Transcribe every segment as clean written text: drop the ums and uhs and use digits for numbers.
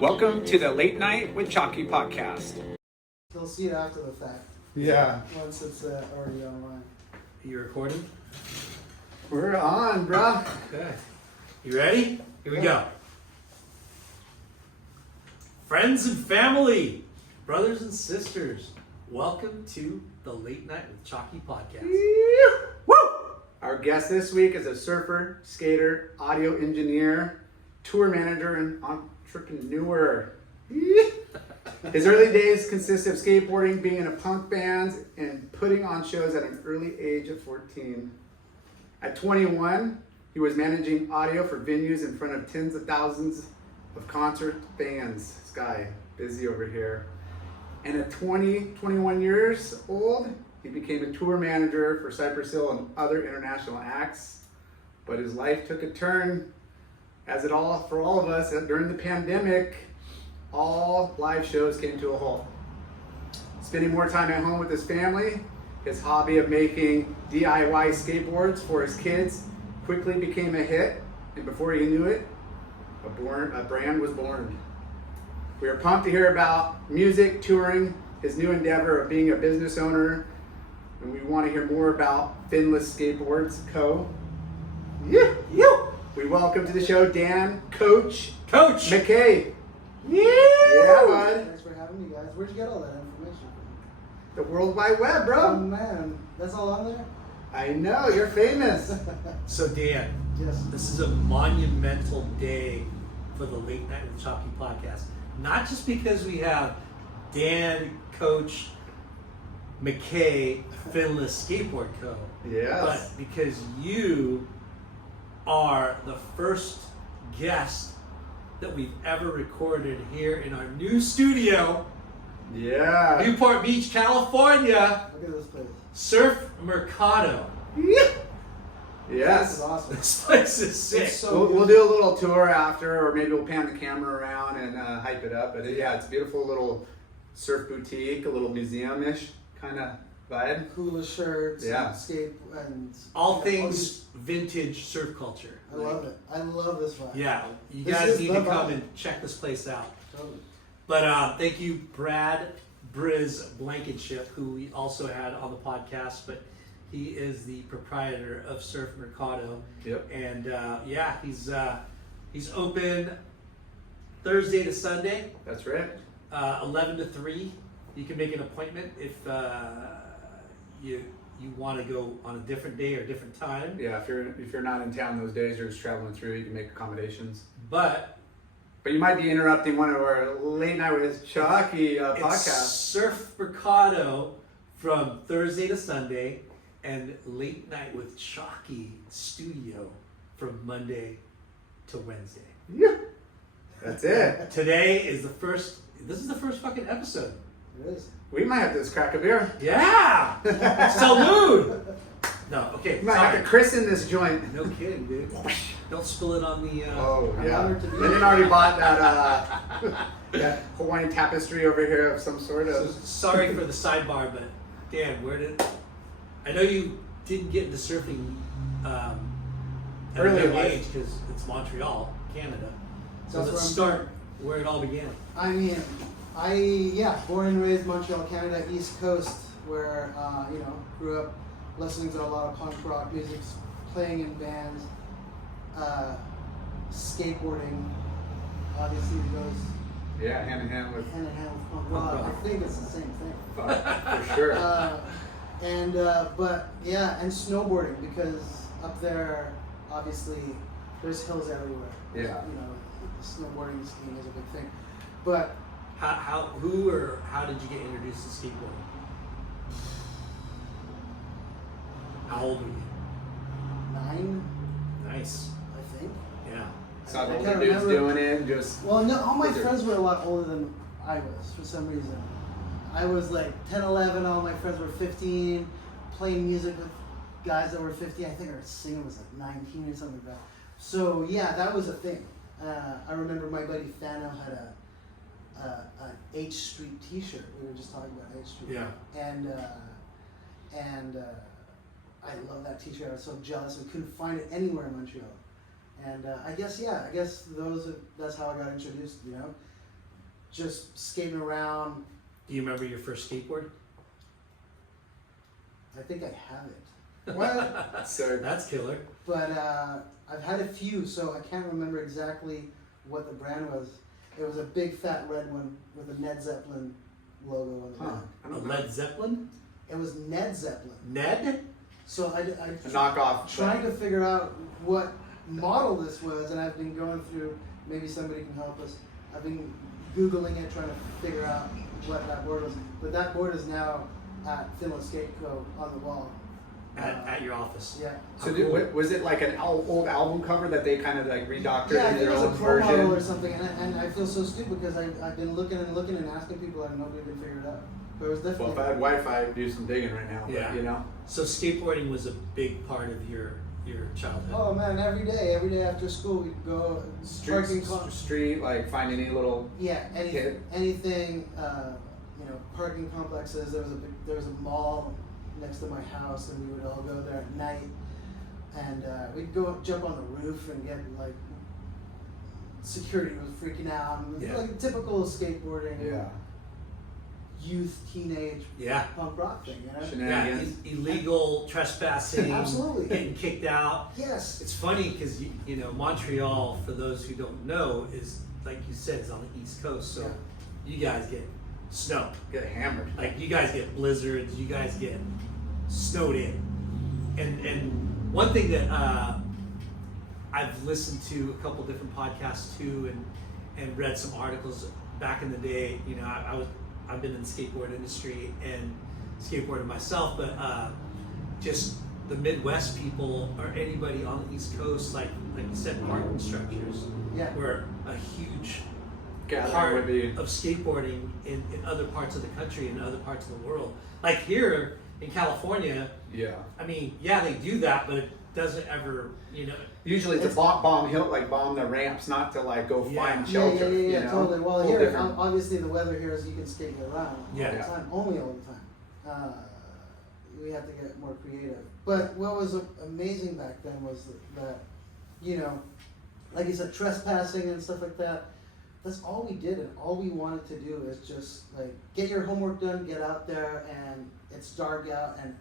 Welcome to the Late Night with Chalky podcast. They'll see it after the fact. Yeah. Once it's already online. Are you recording? We're on, bro. Okay. You ready? Here we go. Friends and family, brothers and sisters, welcome to the Late Night with Chalky podcast. Woo! Our guest this week is a surfer, skater, audio engineer, tour manager, and entrepreneur. His early days consisted of skateboarding, being in a punk band, and putting on shows at an early age of 14. At 21, he was managing audio for venues in front of tens of thousands of concert fans. This guy, busy over here. And at 21 years old, he became a tour manager for Cypress Hill and other international acts. But his life took a turn, as it all for all of us. During the pandemic, all live shows came to a halt. Spending more time at home with his family, his hobby of making DIY skateboards for his kids quickly became a hit, and before he knew it, a brand was born. We are pumped to hear about music, touring, his new endeavor of being a business owner, and we want to hear more about Finless Skateboards Co. Yeah. We welcome to the show Dan Coach McKay. Yeah, bud. Thanks for having me, guys. Where'd you get all that information from? The World Wide Web, Oh, bro. man. That's all on there? I know, you're famous. So Dan, Yes. this is a monumental day for the Late Night with Chalky podcast. Not just because we have Dan Coach McKay, Finless Skateboard Co. Yes. But because you are the first guest that we've ever recorded here in our new studio, Yeah. Newport Beach, California, Look at this place. Surf Mercado. This Yes. is awesome. This place is sick. It's so We'll do a little tour after, or maybe we'll pan the camera around and hype it up. But yeah, it's a beautiful little surf boutique, a little museum-ish kind of vibe. coolest shirts, Yeah. and skate, and All you know, things vintage surf culture. I love it. I love this vibe. Yeah, you This guys is need the to come vibe. and check this place out. Totally. But thank you, Brad Briz Blankenship, who we also had on the podcast, but he is the proprietor of Surf Mercado. Yep. And yeah, he's open Thursday to Sunday, That's right. 11 to 3. You can make an appointment if you want to go on a different day or a different time. Yeah, if you're not in town those days, you're just traveling through, you can make accommodations. But But you might be interrupting one of our Late Night with Chalky it's podcasts. Surf Mercado from Thursday to Sunday, and Late Night with Chalky Studio from Monday to Wednesday. Yeah. That's it. Today is the first. This is the first fucking episode. It is. We might have to just crack a beer. Yeah. Salud. No. Okay. We might have Sorry. to christen this joint. No kidding, dude. Don't spill it on the. Oh, I'm yeah. honored to be Lyndon here. already bought that that Hawaiian tapestry over here of some sort So, of. sorry for the sidebar, but Dan, where did? I know you didn't get into surfing at Early a in young life. age because it's Montreal, Canada. So That's let's where I'm start where it all began. I mean, born and raised Montreal, Canada, East Coast, where, grew up listening to a lot of punk rock music, playing in bands, skateboarding, obviously goes Yeah, hand in hand with. hand in hand with punk rock. I think it's the same thing. For sure. But yeah, and snowboarding, because up there, obviously, there's hills everywhere. Yeah. You know, snowboarding and skiing is a big thing. But How did you get introduced to skateboarding? How old were you? 9, Nice. I think. Yeah. Saw I the can't older dudes remember. doing it, just. Well, no, all my Was there- friends were a lot older than I was for some reason. I was like 10, 11, all my friends were 15, playing music with guys that were 50. I think our singer was like 19 or something like that. So yeah, that was a thing. I remember my buddy Fano had an H Street T-shirt. We were just talking about H Street. Yeah. And I love that T-shirt. I was so jealous. We couldn't find it anywhere in Montreal. And I guess that's how I got introduced, you know. just skating around. Do you remember your first skateboard? I think I have it. What? So That's killer. But I've had a few, so I can't remember exactly what the brand was. It was a big fat red one with a Ned Zeppelin logo on the back. I A don't know. Led Zeppelin? It was Ned Zeppelin. Ned? So I A knockoff. trying to figure out what model this was, and I've been going through, maybe somebody can help us. I've been Googling it, trying to figure out what that board was. But that board is now at Finless Skate Co on the wall. At your office? Yeah. So was it like an old album cover that they kind of like redoctored Yeah, I in think their it was own a pro model or version? something, and I feel so stupid because I've been looking and asking people, and nobody can figure it out. But it was Well, definitely. if I had Wi-Fi, I'd do some digging right now. Yeah. But, you know. So skateboarding was a big part of your childhood. Oh man, every day after school we'd go Street, like find any little. Yeah, Kid. anything. Parking complexes. There was a mall next to my house, and we would all go there at night, and we'd go jump on the roof and get like. Security was freaking out. And Yeah. Like typical skateboarding. Yeah. Youth, teenage, Yeah. punk rock thing. You know. Yeah, Shenanigans. illegal trespassing, Absolutely. getting kicked out. Yes. It's funny because Montreal, for those who don't know, is like you said, is on the East Coast. So Yeah. you guys get snow. Get hammered. Like you guys get blizzards. You guys get snowed in. And one thing that I've listened to a couple different podcasts too, and read some articles back in the day. I've been in the skateboard industry and skateboarded myself, but just the Midwest people or anybody on the East Coast, like you said, parking structures Yeah. were a huge Gathering part would be. of skateboarding in other parts of the country and other parts of the world. Like here in California, Yeah. I mean, yeah, they do that, but it doesn't ever, Usually it's a bomb the ramps, not to like go Yeah. find shelter. Yeah, you know? totally. Well, Whole here, different- obviously, the weather here is you can skate year round Yeah. all the time, only all the time. We have to get more creative. But what was amazing back then was that, like you said, trespassing and stuff like that. That's all we did, and all we wanted to do is just like get your homework done, get out there, and it's dark out, and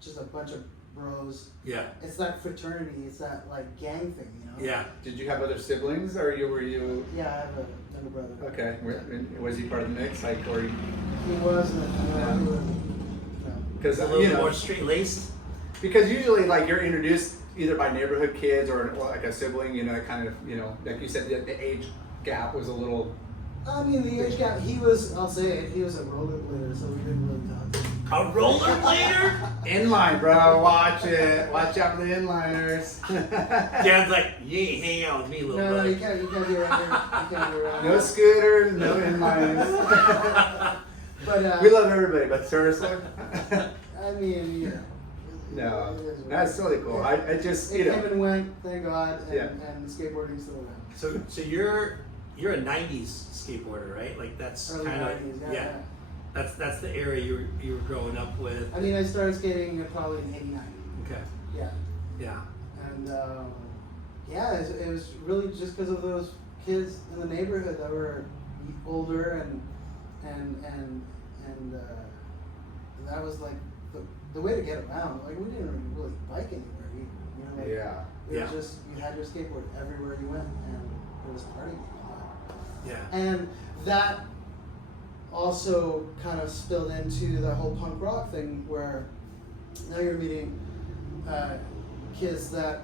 just a bunch of bros. yeah, It's that fraternity, it's that like gang thing, yeah. Did you have other siblings, or were you? Yeah, I have a younger brother. Okay. Was he part of the mix, like, or? He was, and he was. Because A little more straight laced. Because usually, like, you're introduced either by neighborhood kids or like a sibling, kind of, like you said, the age gap was a little. I mean, the age gap, I'll say it, he was a rollerblader, so we didn't really talk to him. A rollerblader? Inline, bro. Watch it. Watch out for the inliners. Dad's like, you ain't hanging out with me, little No, buddy. you can't be around here. You can't be around No here. scooters, no inliners. But, We love everybody, but seriously. I mean, No, it is what that's it is. really cool. I just, It came and went, thank God, and, Yeah. and skateboarding still around. So you're a '90s skateboarder, right? Like that's Early kind of 90s, yeah. That's the era you were growing up with. I mean, I started skating probably in '89. Okay. Yeah. Yeah. And it was really just because of those kids in the neighborhood that were older and that was like the way to get around. Like we didn't really bike anywhere. Like, Yeah. It Yeah. was just you had your skateboard everywhere you went, and it was partying. Yeah. And that also kind of spilled into the whole punk rock thing where now you're meeting kids that,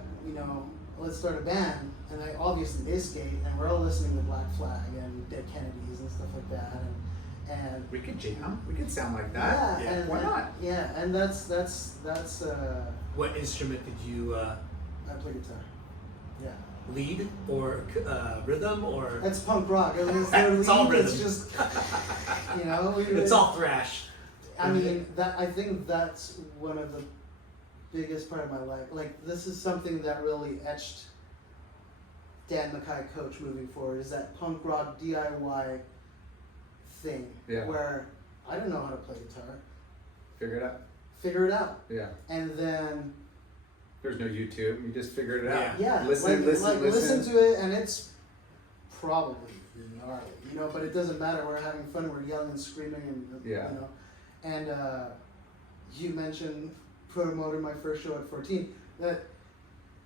let's start a band, and they skate, and we're all listening to Black Flag and Dead Kennedys and stuff like that, and We could jam. We could sound like that. yeah, Yeah. and Why not? Yeah, and that's What instrument did you I play guitar. Yeah. lead or rhythm or? That's punk rock. I mean, It's all rhythm. It's just, It's all thrash. I mean, I think that's one of the biggest part of my life. Like, this is something that really etched Dan McKay coach moving forward, is that punk rock DIY thing. Yeah. Where I don't know how to play guitar. Figure it out. Figure it out. Yeah. And then, There's no YouTube. You just figured it out. yeah, Listen listen to it, and it's probably gnarly, you know, but it doesn't matter. We're having fun. We're yelling and screaming, and Yeah. you know. And you mentioned promoting my first show at 14. That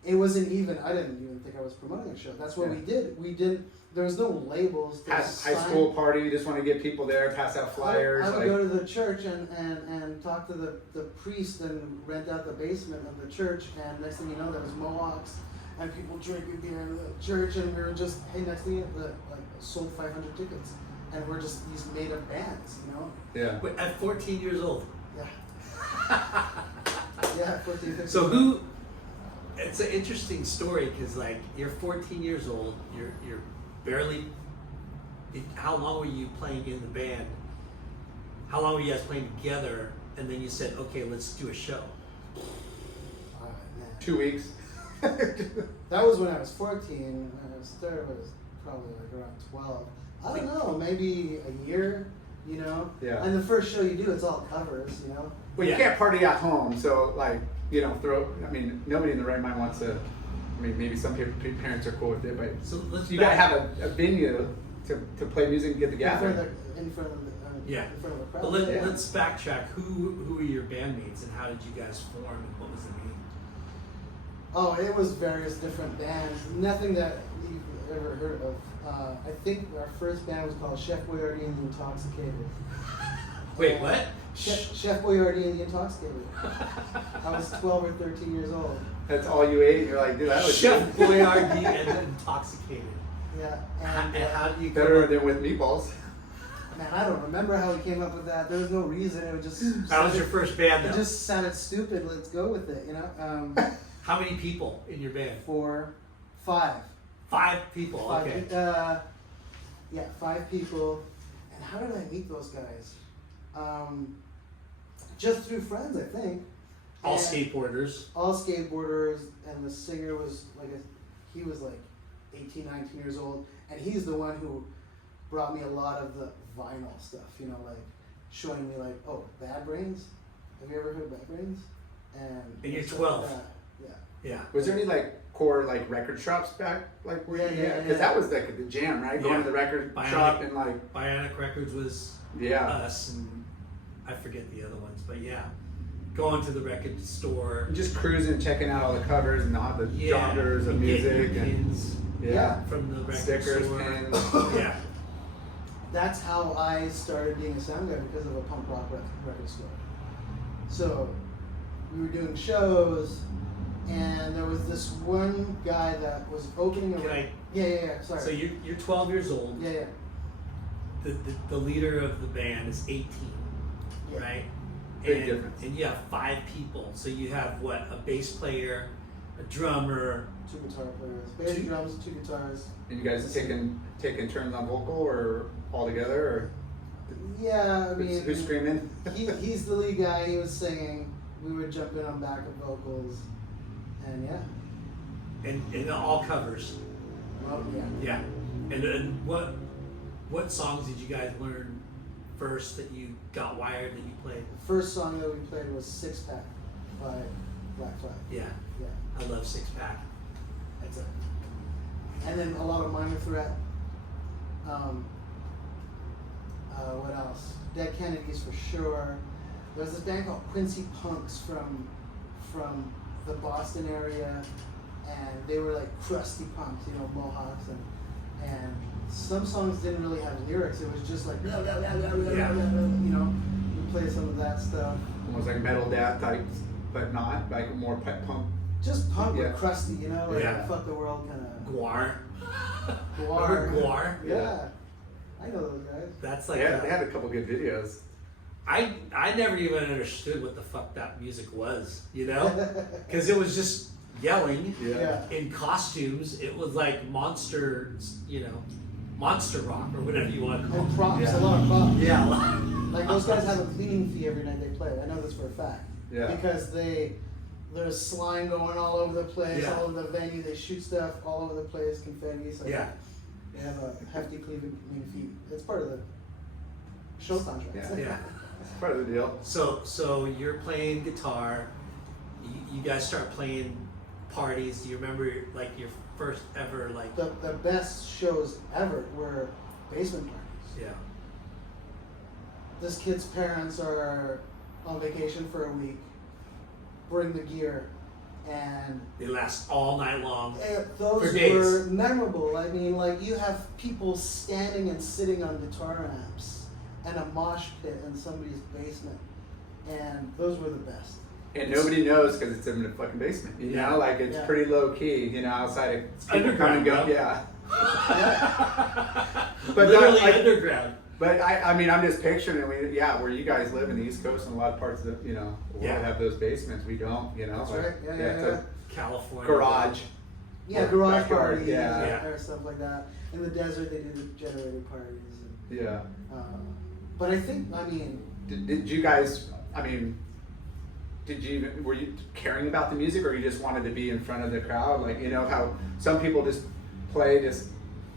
it wasn't even. I didn't even think I was promoting a show. That's what Yeah. we did. We didn't. There was no labels. There was High sign- school party, you just want to get people there, pass out flyers. I would like, go to the church and talk to the priest and rent out the basement of the church, and next thing you know, there was Mohawks and people drinking beer in the church, and we were just, hey, next thing you know, like sold 500 tickets, and we're just these made up bands, you know? yeah. Wait, at 14 years old. Yeah. Yeah, 14, 15. So who? It's an interesting story because like you're 14 years old. You're barely. How long were you playing in the band? How long were you guys playing together? And then you said, okay, let's do a show. Man. 2 weeks. That was when I was 14. When I started, was probably like around 12. I don't know, maybe a year, you know? Yeah. And the first show you do, it's all covers, you know? Well, you Yeah. can't party at home, so like, you know, nobody in the right mind wants to, I mean, maybe some parents are cool with it, but So let's. you gotta have a venue to play music and get In front together. of the, in front of the, Yeah. in front of the crowd. But Yeah. let's backtrack. Who were your bandmates and how did you guys form and what was the name? Oh, it was various different bands. Nothing that you've ever heard of. I think our first band was called Chef Boyardee and the Intoxicated. Wait, what? Chef Boyardee and the Intoxicated. I was 12 or 13 years old. That's all you ate, and you're like, dude, that was Chef Boyardee and Intoxicated. Yeah. And how do you better than with meatballs. Man, I don't remember how we came up with that. There was no reason. It was just. That was your first band It though? just sounded stupid. Let's go with it, you know. How many people in your band? 4, 5. 5 people. Five, Okay. yeah, 5 people. And how did I meet those guys? Just through friends, I think. All And skateboarders. All skateboarders, and the singer was he was like 18, 19 years old, and he's the one who brought me a lot of the vinyl stuff, you know, like showing me like, oh, Bad Brains. Have you ever heard of Bad Brains? And you're stuff 12. like that. Yeah. Yeah. Was there any like core like record shops back like where Yeah. because that was like the jam, right? Going Yeah. to the record Bionic. shop and like Bionic Records was yeah, us, and I forget the other ones, but yeah, going to the record store. just cruising, checking out all the covers and all the Yeah. genres of and get your music and pins yeah, from the record stickers, store. pins. Yeah. That's how I started being a sound guy, because of a punk rock record store. So we were doing shows, and there was this one guy that was opening a Can I- Yeah. Sorry. So you're 12 years old. yeah. The leader of the band is 18, Yeah. right? Big and, difference. And you have 5 people. So you have what? A bass player, a drummer. 2 guitar players, bass, 2 drums, 2 guitars. And you guys taking turns on vocal or all together or Yeah, I mean, who's screaming? he's the lead guy. He was singing. We would jump in on backup vocals, and yeah. And all covers. Well, yeah. Yeah. And what songs did you guys learn first that you got wired that you played? The first song that we played was Six Pack by Black Flag. Yeah. Yeah. I love Six Pack. That's it. And then a lot of Minor Threat. What else? Dead Kennedys for sure. There's this band called Quincy Punks from the Boston area, and they were like crusty punks, you know, mohawks, and some songs didn't really have lyrics. It was just like blah, blah, blah, blah, blah, Yeah. blah, blah, you know. We played some of that stuff. Almost like metal death types, but not like more punk. Just punk Yeah. but crusty, you know, like Yeah. fuck the world kind of. Guar. Guar. Remember Guar? Yeah. I know those guys. That's like They had a couple good videos. I never even understood what the fuck that music was, you know? Because it was just yelling Yeah. in costumes. It was like monster, you know, monster rock or whatever you want to call And it. props, Yeah. a lot of props. Yeah. Like those guys have a cleaning fee every night they play. I know this for a fact. Yeah. Because there's slime going all over the place, Yeah. all over the venue. They shoot stuff all over the place, confetti. So Yeah. they have a hefty cleaning fee. It's part of the show contract. Yeah. It's part of the deal. So you're playing guitar. You guys start playing parties? Do you remember like your first ever like? The best shows ever were basement parties. Yeah. This kid's parents are on vacation for a week, bring the gear, and They last all night long. those For days. were memorable. I mean, like, you have people standing and sitting on guitar amps and a mosh pit in somebody's basement, and those were the best. And nobody knows because it's in the fucking basement. You know, like it's Yeah. pretty low key. You know, outside of people come and underground, go. bro. Yeah. But literally like, underground. But I mean, I'm just picturing it. Where you guys live in the East Coast and a lot of parts of the, the world Yeah. have those basements. We don't, That's like, right. Yeah, it's yeah. a California. garage. Yeah, Or garage backyard, parties yeah. or stuff like that. In the desert, they do the generator parties. And, Yeah. but I think, I mean, Did you guys? I mean, were you caring about the music, or you just wanted to be in front of the crowd? Like, how some people just play just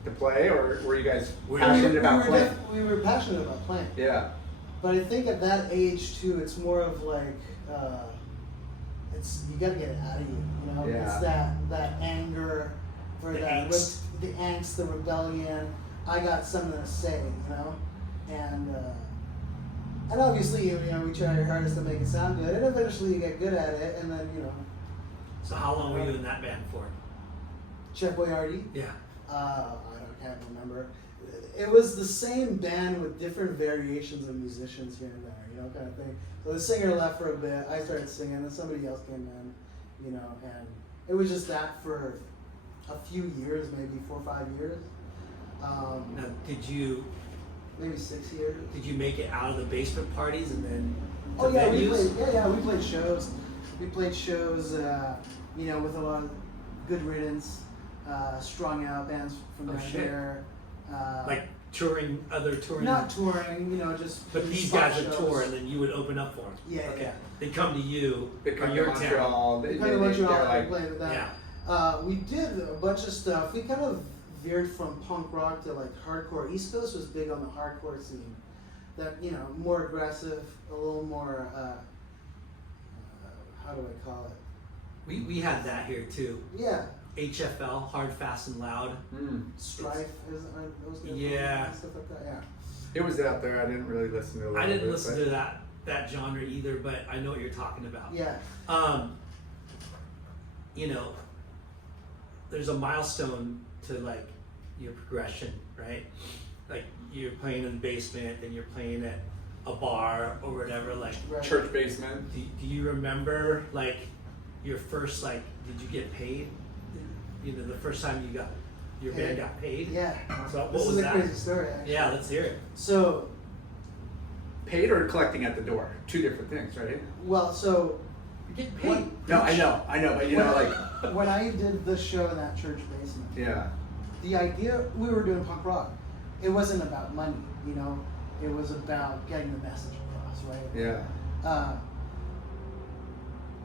to play, or were you guys passionate about playing? we were passionate about playing. Yeah. But I think at that age too, it's more of like, you gotta get it out of you. Yeah. It's that anger, or The that angst. the angst, the rebellion. I got something to say, and obviously, we try our hardest to make it sound good, and eventually you get good at it, and then So how long were you in that band for? Chef Boyardee. Yeah. Can't remember. It was the same band with different variations of musicians here and there, kind of thing. So the singer left for a bit, I started singing, and somebody else came in, and it was just that for a few years, maybe 4 or 5 years. Now, Maybe 6 years. did you make it out of the basement parties and then to Oh yeah, venues? we played shows. We played shows, with a lot of Good Riddance, Strung Out bands from Oh, down shit. there. Like other touring. Not touring, just. But doing these spot guys would shows. tour and then you would open up for them. Yeah, Okay. yeah. They come to you. They or come to your town. Montreal. We kind of Montreal, they're we like, played with that. Yeah. We did a bunch of stuff. We kind of veered from punk rock to like hardcore. East Coast was big on the hardcore scene. That more aggressive, a little more. How do I call it? We had that here too. Yeah, HFL, Hard, Fast, and Loud. Strife are those guys? Yeah. Stuff like that. Yeah. it was out there. I didn't really listen to a lot I of didn't it, listen but- to that genre either, but I know what you're talking about. Yeah. There's a milestone to like your progression, right? Like you're playing in the basement, then you're playing at a bar or whatever. Like, Right. church basement. do you remember like your first like? Did you get paid? The first time your band got paid. Yeah. So what This was is a that? crazy story. Actually. Yeah, let's hear it. So, Paid or collecting at the door? Two different things, right? well, so You're getting paid. No, I know, but like, when I did the show in that church basement, yeah, the idea, we were doing punk rock. It wasn't about money, it was about getting the message across, right? yeah,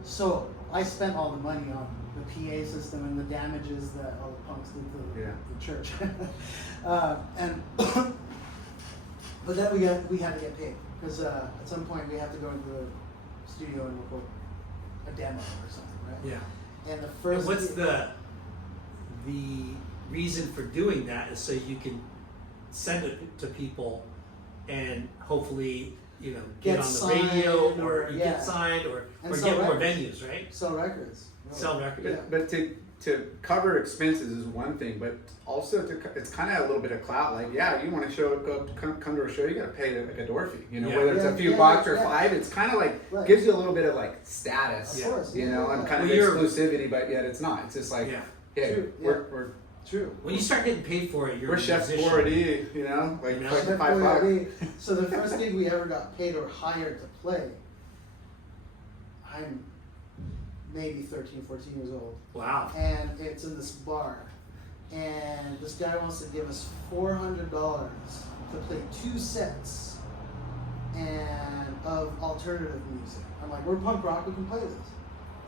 So I spent all the money on the PA system and the damages that all the punks did to Yeah. the church. But then we had to get paid because at some point we have to go into the studio and record a demo or something, right? Yeah. And the first. And what's the reason for doing that is so you can send it to people and hopefully get Get on the signed radio or- or you yeah. get signed or And get sell more records. venues, right? Sell records. Really. Sell records. Yeah. but to cover expenses is one thing, but also it's kind of a little bit of clout. Like, yeah, you want to come to a show, you got to pay like a door fee. Yeah. Whether it's a Yeah, few yeah, bucks or yeah. $5, it's kind of like Right. gives you a little bit of like status. Of course. And kind of Well, you're- exclusivity, but yet it's not. It's just like, Yeah. hey, True, yeah. we're True. When you start getting paid for it, you're we're a Chef musician. Boyardee, like You know? fucking Chef $5. Boyardee. So the first gig we ever got paid or hired to play, I'm maybe 13, 14 years old. Wow. And it's in this bar. And this guy wants to give us $400 to play 2 sets and of alternative music. I'm like, we're punk rock, we can play this.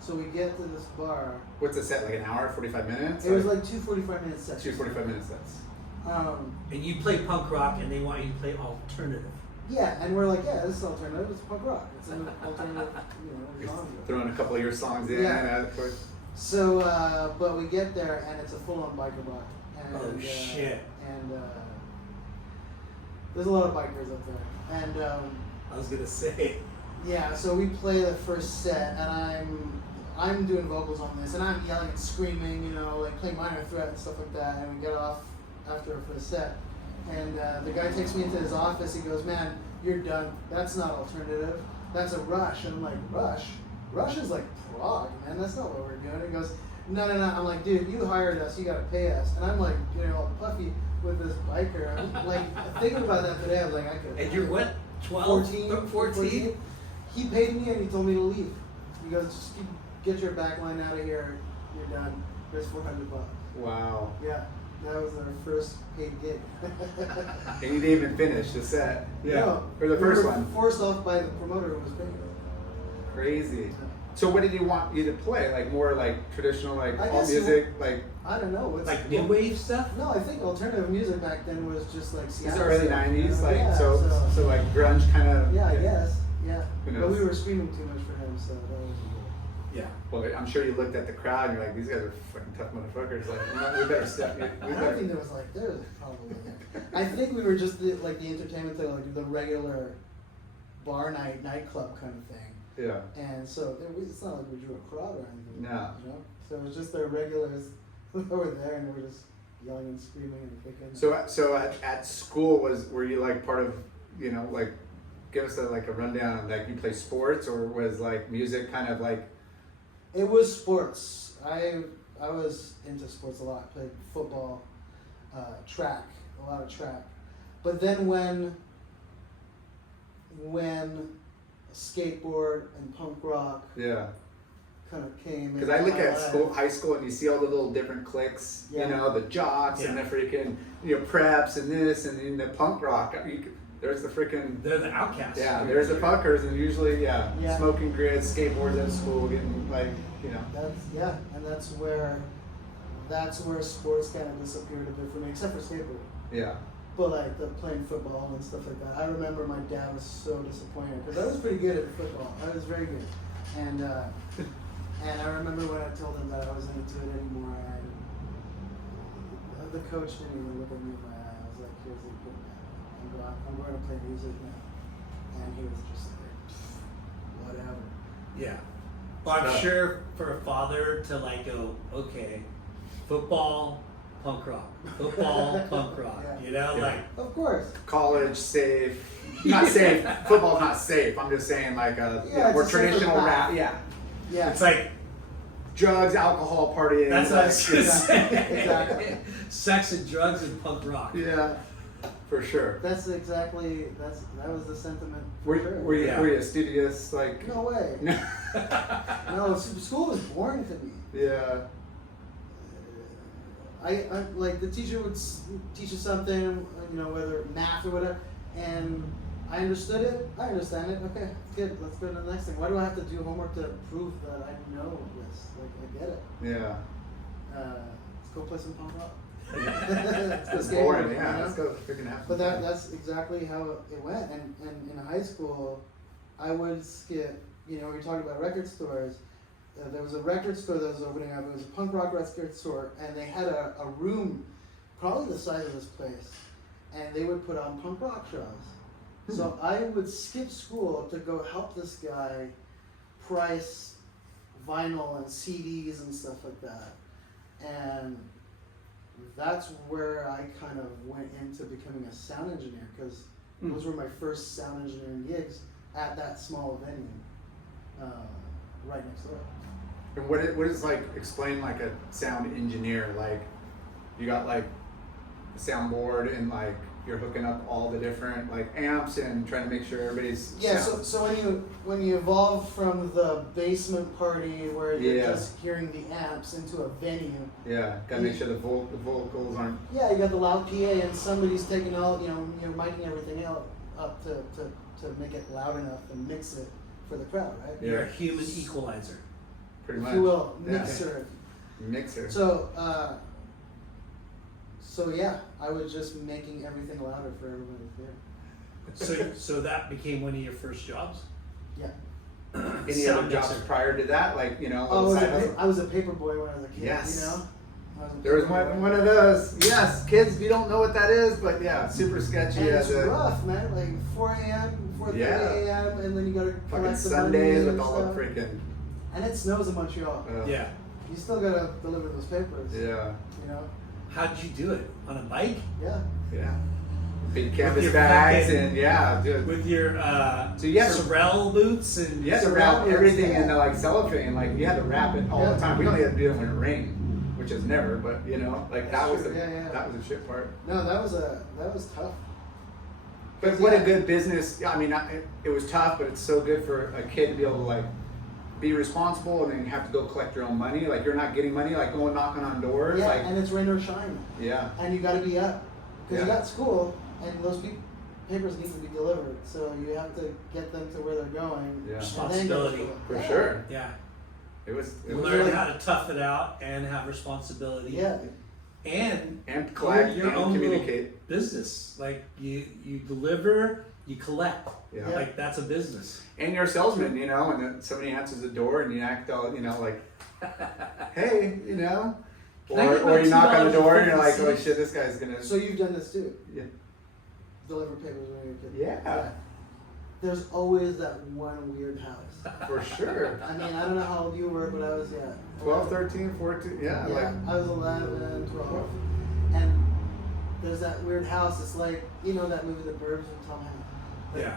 So we get to this bar. What's the set, like an hour, 45 minutes? It was like 2 45-minute sets. 2 45-minute sets. And you play punk rock and they want you to play alternative. Yeah, and we're like, yeah, this is alternative. It's punk rock. It's an alternative, genre. Throwing a couple of your songs in. Yeah. So, but we get there and it's a full-on biker block. And, Oh, shit. And there's a lot of bikers up there. And I was gonna say. yeah, so we play the first set, and I'm doing vocals on this, and I'm yelling and screaming, you know, like playing Minor Threat and stuff like that. And we get off after for the set, and the guy takes me into his office. He goes, "Man, you're done. That's not alternative. That's a Rush." And I'm like, "Rush? Rush is like prog, man. That's not what we're doing." He goes, No. I'm like, "Dude, you hired us. You got to pay us." And I'm like, you know, all puffy with this biker. I'm like thinking about that today. I was like, I could. And you're what? 12? 14? He paid me and he told me to leave. He goes, "Just get your back line out of here. You're done. There's $400." Wow. Yeah, that was our first paid gig. And you didn't even finish the set. Yeah. No, For the first we were one. forced off by the promoter who was paying us. Crazy. So what did he want you to play? Like more like traditional, like I all guess music, like I don't know. What's Like new wave stuff? No, I think alternative music back then was just like it's Seattle the early stuff, '90s, you know? like Yeah, so like grunge kind of. Yeah, I guess. Yeah. Who But knows? we were screaming too much for him, so that was Yeah. Well, I'm sure you looked at the crowd and you're like, these guys are fucking tough motherfuckers. Like, we better step. We I don't better. think there was probably. I think we were just the entertainment thing, like the regular bar nightclub kind of thing. Yeah. And so it's not like we drew a crowd or anything. No. You know? So it was just the regulars that were there, and they were just yelling and screaming and kicking. So at school were you like part of, you know, like give us a rundown of like you play sports, or was like music kind of like? It was sports. I was into sports a lot. I played football, track, a lot of track. But then when skateboard and punk rock Yeah. kind of came. Because I look at high school, and you see all the little different cliques, Yeah. you know, the jocks and the freaking, you know, preps and this and in the punk rock. There's the freaking, They're the outcasts. yeah, there's the punkers, and usually, Yeah. smoking grids, skateboards at school, getting like, you know. And that's where sports kind of disappeared a bit for me, except for skateboard. Yeah. But like the playing football and stuff like that. I remember my dad was so disappointed because I was pretty good at football. I was very good, and I remember when I told him that I wasn't into it anymore. The coach didn't even look at me in my eye. I was like, "Here's the good man. I'm going to play music now," and he was just like, "Whatever." Yeah. But I'm sure for a father to like go, okay, football, punk rock. Football, punk rock. Yeah. You know, Yeah. like Of course. College safe, not safe. Football's not safe. I'm just saying like Yeah, more it's a safer traditional path. rap. Yeah. Yeah. it's like Drugs, alcohol, partying. that's what I was gonna Exactly. say. Exactly. Sex and drugs and punk rock. Yeah, for sure. That was the sentiment. For Were, sure. were you Yeah. were you studious like? No way. No. No, school was boring to me. Yeah. I like the teacher would teach us something, you know, whether math or whatever, and I understood it. I understand it. Okay, good. Let's go to the next thing. Why do I have to do homework to prove that I know this? Like I get it. Yeah. Let's go play some punk rock. It's Skateboard, boring. you Yeah. know? Let's go freaking have. But that's exactly how it went. And in high school, I would skip. You know, we were talking about record stores. There was a record store that was opening up. It was a punk rock record store, and they had a room, probably the size of this place, and they would put on punk rock shows. So I would skip school to go help this guy price vinyl and CDs and stuff like that. And that's where I kind of went into becoming a sound engineer, because those were my first sound engineering gigs at that small venue right next door. And what is like, explain like a sound engineer, like you got like a soundboard and like you're hooking up all the different like amps and trying to make sure everybody's Yeah, sound. so when you evolve from the basement party where you're Yeah. just hearing the amps into a venue, Yeah, gotta make sure the vocals aren't. yeah, you got the loud PA and somebody's taking all, you're miking everything up to make it loud enough and mix it for the crowd, right? Yeah. You're a human equalizer. Pretty If much. you will, Yeah. mixer. Mixer. So yeah, I was just making everything louder for everybody there. So that became one of your first jobs? Yeah. any other jobs prior to that? Like, you know, I was a paper boy when I was a kid. Yes. You know. There was one of those. Yes, kids, you don't know what that is, but yeah, super sketchy. And it's rough, man. Like 4 a.m., 4:30 a.m., and then you gotta fucking collect the Sundays money with all the stuff. freaking. And it snows in Montreal. Yeah. You still gotta deliver those papers. Yeah. You know. How did you do it? On a bike? Yeah. Yeah. Big canvas your bags fucking- and yeah, dude. With your So you had to- Sorel boots and You had to wrap Surrounded, everything yeah. in the like cellophane. Like you had to wrap it all the time. We only had to do it when it rained, which is never. But you know, like that was true, the yeah. that was the shit part. No, that was tough. But what a good business. I mean, it was tough, but it's so good for a kid to be able to like be responsible and then have to go collect your own money. Like you're not getting money, like going knocking on doors. Yeah, like and it's rain or shine. yeah, And you gotta be up because you Yeah. got school, and those papers need to be delivered. So you have to get them to where they're going. Yeah. and then go to Responsibility. school. for Yeah. sure. yeah. It was You was learn really- how to tough it out and have responsibility. Yeah. And and collect your and own communicate. business. Like you deliver, you collect. Yeah. Yeah. Like that's a business. And you're a salesman, you know, and then somebody answers the door and you act all, you know, like, hey, you know, Can I get my or you knock on the door and you're like, $2.50? oh shit, this guy's gonna. So you've done this too. Yeah. Deliver papers when you're a kid. Yeah. There's always that one weird house. For sure. I mean, I don't know how old you were, but I was 12, 13, 14, yeah, Yeah, like, I was 11, 12. And there's that weird house. It's like, you know that movie The Burbs with Tom Hanks? Yeah.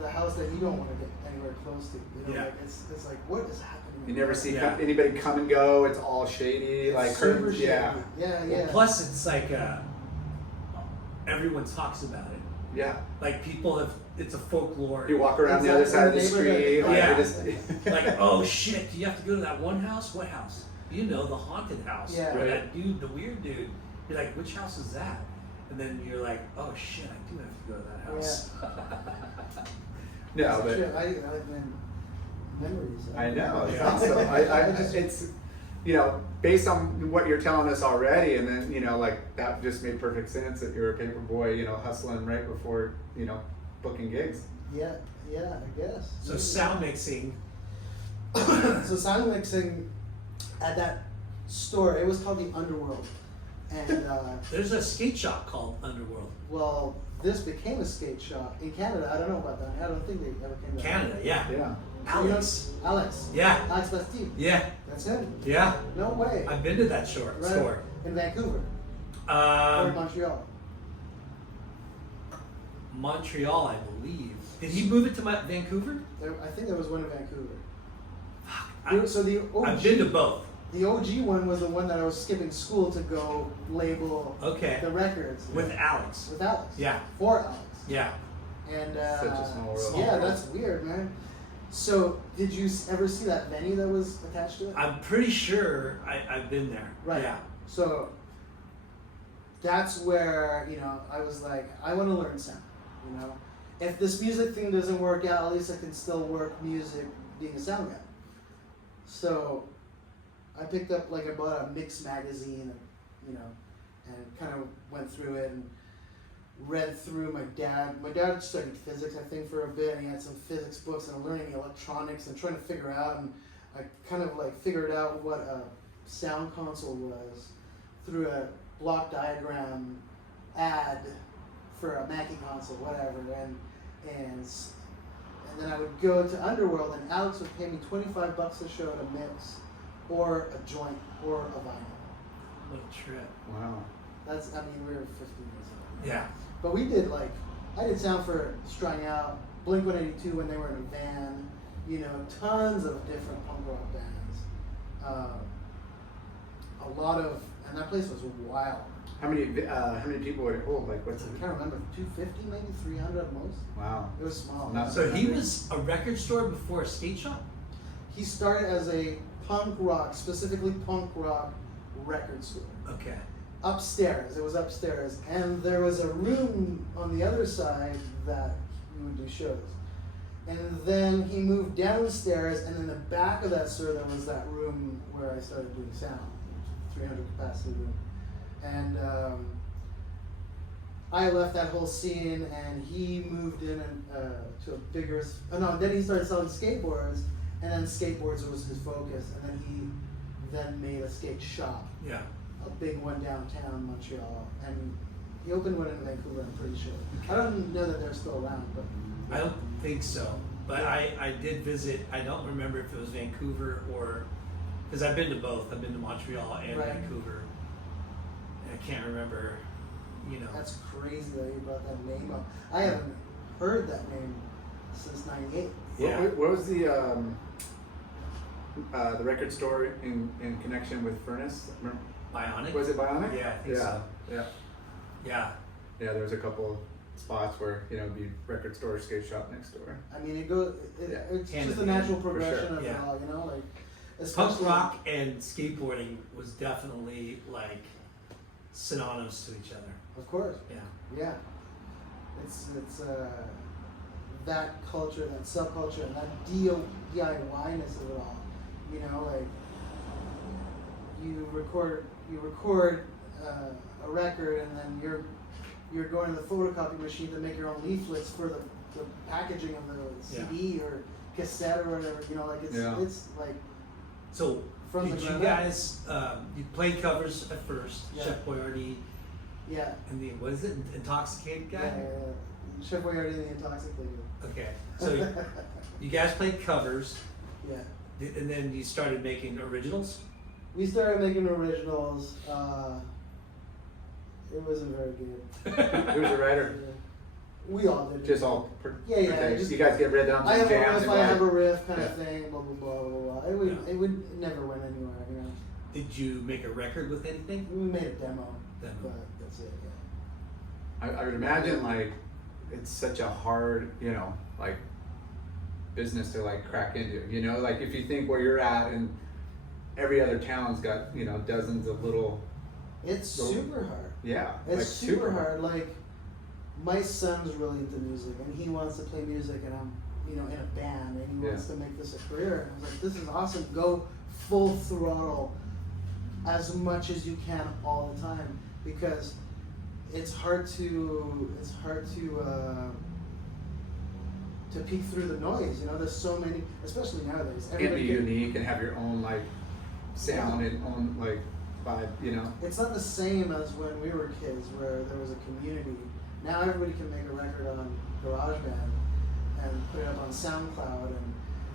The house that you don't want to get anywhere close to. You know, Yeah. like it's like, what is happening? you never see Yeah. anybody come and go, it's all shady, like, Super curtains, shady. yeah. Yeah, Well, yeah. plus it's like everyone talks about it. Yeah. Like people have, it's a folklore. You walk around the other side of the street, like, Yeah. you're just, Like, oh shit, do you have to go to that one house? What house? You know, the haunted house. Yeah. Or Right. that dude, the weird dude. You're like, which house is that? And then you're like, oh shit, I do have to go to that house. no, It's but. true. I mean, memories. I know, it's Yeah. awesome. It's, you know, based on what you're telling us already, and then, you know, like, that just made perfect sense that you're a paper boy, you know, hustling right before, you know, booking gigs. Yeah, I guess. So sound mixing. So sound mixing at that store, it was called the Underworld. And, There's a skate shop called Underworld. well, this became a skate shop in Canada. I don't know about that. I don't think they ever came to Canada, yeah. Yeah. So, you know, Alex. Alex. Yeah. Alex Bastille. Yeah. That's him. Yeah. No way. I've been to that store. Right. In Vancouver. Or in Um, Montreal. Montreal, I believe. Did he move it to Vancouver? I think there was one in Vancouver. I, So the I've been to OG, both. the OG one was the one that I was skipping school to go label Okay. the records With Alex. with Alex. Yeah. For Alex. Yeah. And Such a small world. yeah, that's weird, man. So did you ever see that menu that was attached to it? I'm pretty sure I've been there. Right. Yeah. So that's where, you know, I was like, I want to learn sound, you know. If this music thing doesn't work out, at least I can still work music being a sound guy. So I picked up, like, I bought a mix magazine, you know, and kind of went through it and read through my dad studied physics, I think, for a bit, and he had some physics books, and I'm learning electronics and trying to figure out, and I kind of like figured out what a sound console was through a block diagram ad for a Mackie console, whatever, and then I would go to Underworld, and Alex would pay me $25 a show to mix, or a joint, or a vinyl. What a trip. Wow. That's, I mean, we were 15 years old. Yeah. But we did, like, I did sound for Strung Out, Blink-182 when they were in a van, you know, tons of different punk rock bands. A lot of, and that place was wild. How many people would it hold? Like, what's I it? can't remember, 250 maybe, 300 at most. Wow. It was small. Not- So he was a record store before a skate shop? He started as a punk rock, specifically punk rock record store. Okay. Upstairs, it was upstairs, and there was a room on the other side that we would do shows. And then he moved downstairs, and in the back of that store, there was that room where I started doing sound, 300 capacity room. And I left that whole scene, and he moved in to a bigger. Then he started selling skateboards, and then skateboards was his focus, and then he then made a skate shop, Yeah. a big one downtown Montreal, and he opened one in Vancouver, I'm pretty sure. I don't know that they're still around, but I don't think so, but I did visit. I don't remember if it was Vancouver or because I've been to both. I've been to Montreal and Right. Vancouver. And I can't remember. You know. that's crazy that you brought that name up. I haven't heard that name since '98. Yeah. What was the record store in connection with Furnace? Remember? Bionic. Was it Bionic? Yeah, I think yeah. so. Yeah. Yeah. Yeah, there was a couple spots where, it'd be record store, skate shop next door. I mean, it goes. Yeah. It's Hand just in a hand, natural for progression sure. of Yeah. it all, like. Punk especially- rock and skateboarding was definitely like synonymous to each other. Of course. Yeah. Yeah. It's that culture, that subculture, and that DIY-ness of it all. Like you record a record, and then you're going to the photocopy machine to make your own leaflets for the packaging of the CD or cassette or whatever. It's like So From the did you ground up. guys you played covers at first? Yeah. Chef Boyardee yeah. and the what is it? Intoxicated guy? Chef Boyardee and the Intoxicated. Okay. So you guys played covers, Yeah. and then you started making originals. We started making originals. It wasn't very good. Who's the writer? We all did. Just all. Yeah. Okay, Just, you guys get rhythms I and have a jams riff. and I have a like. riff kind of Yeah. thing. Blah blah blah blah blah. It would never went anywhere. Did you make a record with anything? We made a demo, Demo. but that's it. Yeah. I would imagine like it's such a hard, like business to like crack into. Like if you think where you're at and every other town's got, dozens of little. It's So- super hard. Yeah. It's like super hard. Like my son's really into music, and he wants to play music, and I'm, in a band, and he wants to make this a career. And I was like, this is awesome. Go full throttle as much as you can all the time, because it's hard to peek through the noise. There's so many, especially nowadays. Can't be Everybody unique and have your own like sound and own like vibe. It's not the same as when we were kids, where there was a community. Now everybody can make a record on GarageBand and put it up on SoundCloud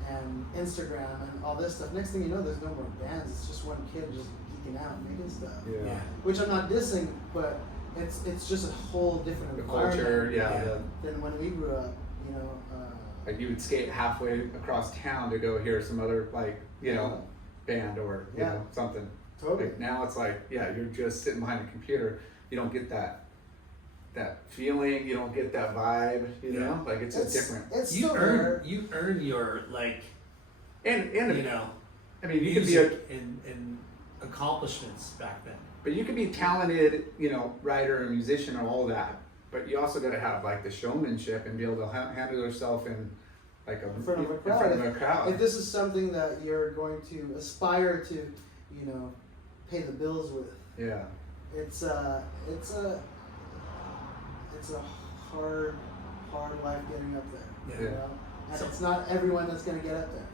and Instagram and all this stuff. Next thing you know, there's no more bands. It's just one kid just geeking out, making stuff. Yeah. Which I'm not dissing, but it's just a whole different The environment culture, than when we grew up. like you would skate halfway across town to go hear some other like band or Yeah. something. Totally. Like now it's like you're just sitting behind a computer. You don't get that feeling. You don't get that vibe. Like it's just different. It's You still earn there. your like And I mean you could be music and accomplishments back then. but you could be talented, writer and musician or all that. But you also got to have like the showmanship and be able to handle yourself in like In front of a crowd. If this is something that you're going to aspire to, pay the bills with, Yeah. it's a hard life getting up there. Yeah. And So- it's not everyone that's going to get up there.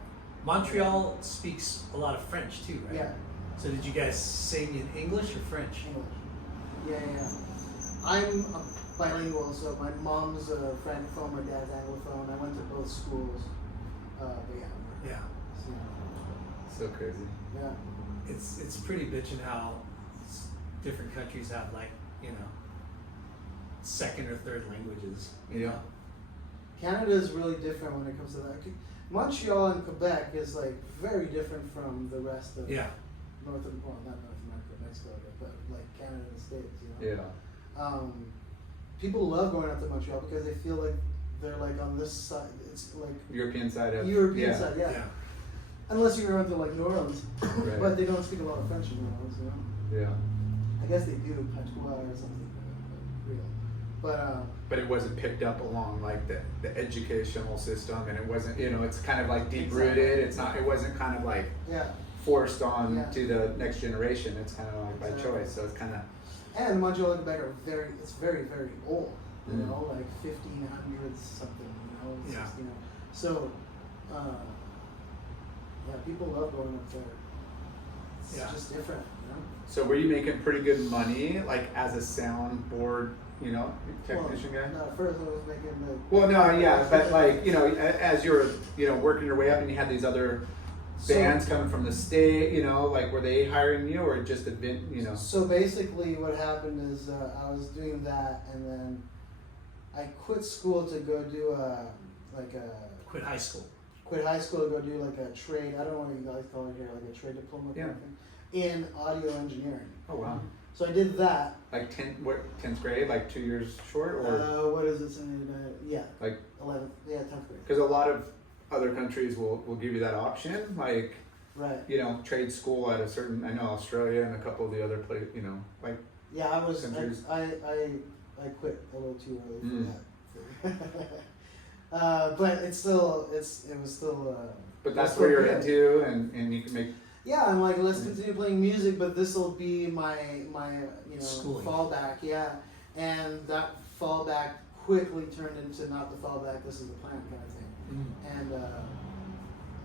Montreal speaks a lot of French too, right? Yeah, So did you guys sing in English or French? English. Yeah. I'm bilingual, so my mom's a francophone, my dad's anglophone. I went to both schools. But yeah. Yeah. So, So crazy. yeah. It's pretty bitchin' how different countries have like, second or third languages. Yeah. Canada is really different when it comes to that. Montreal and Quebec is like very different from the rest of Yeah. not North America, Mexico, but like Canada and the States. Yeah. People love going out to Montreal because they feel like they're like on this side. It's like European side of European side, yeah. Yeah. Unless you're around to like New Orleans, Right. but they don't speak a lot of French in New Orleans. Yeah. I guess they do patois or something, real. But it wasn't picked up along like the educational system, and it wasn't, it's kind of like deep rooted. It's not. It wasn't kind of like yeah. forced on Yeah. to the next generation. It's kind of like by Exactly. choice. So it's kind of. And Montreal and Quebec are very, very old. Mm. Like 1500s something. Yeah. So, Yeah, people love going up there. It's Yeah. just different, you know? So were you making pretty good money, like as a soundboard, technician guy? No, at first I was making the. Well, no, yeah, but like, as you were, working your way up and you had these other bands coming from the state, like were they hiring you or just So basically what happened is I was doing that and then I quit school to go do Quit high school. quit high school to go do like a trade, I don't know what you guys call it here, like a trade diploma kind of thing, in audio engineering. Oh, wow. So I did that. Like 10th grade, like 2 years short or? What is it? Yeah. Like 11th, yeah, 10th grade. Because a lot of other countries will give you that option, like, Right. trade school at a certain, I know Australia and a couple of the other places, like. Yeah, countries. I quit a little too early for that. But it was still. But that's where you're into and you can make. Yeah, I'm like, let's continue playing music, but this will be my Schooling. fallback. Yeah, and that fallback quickly turned into not the fallback. This is the plan kind of thing.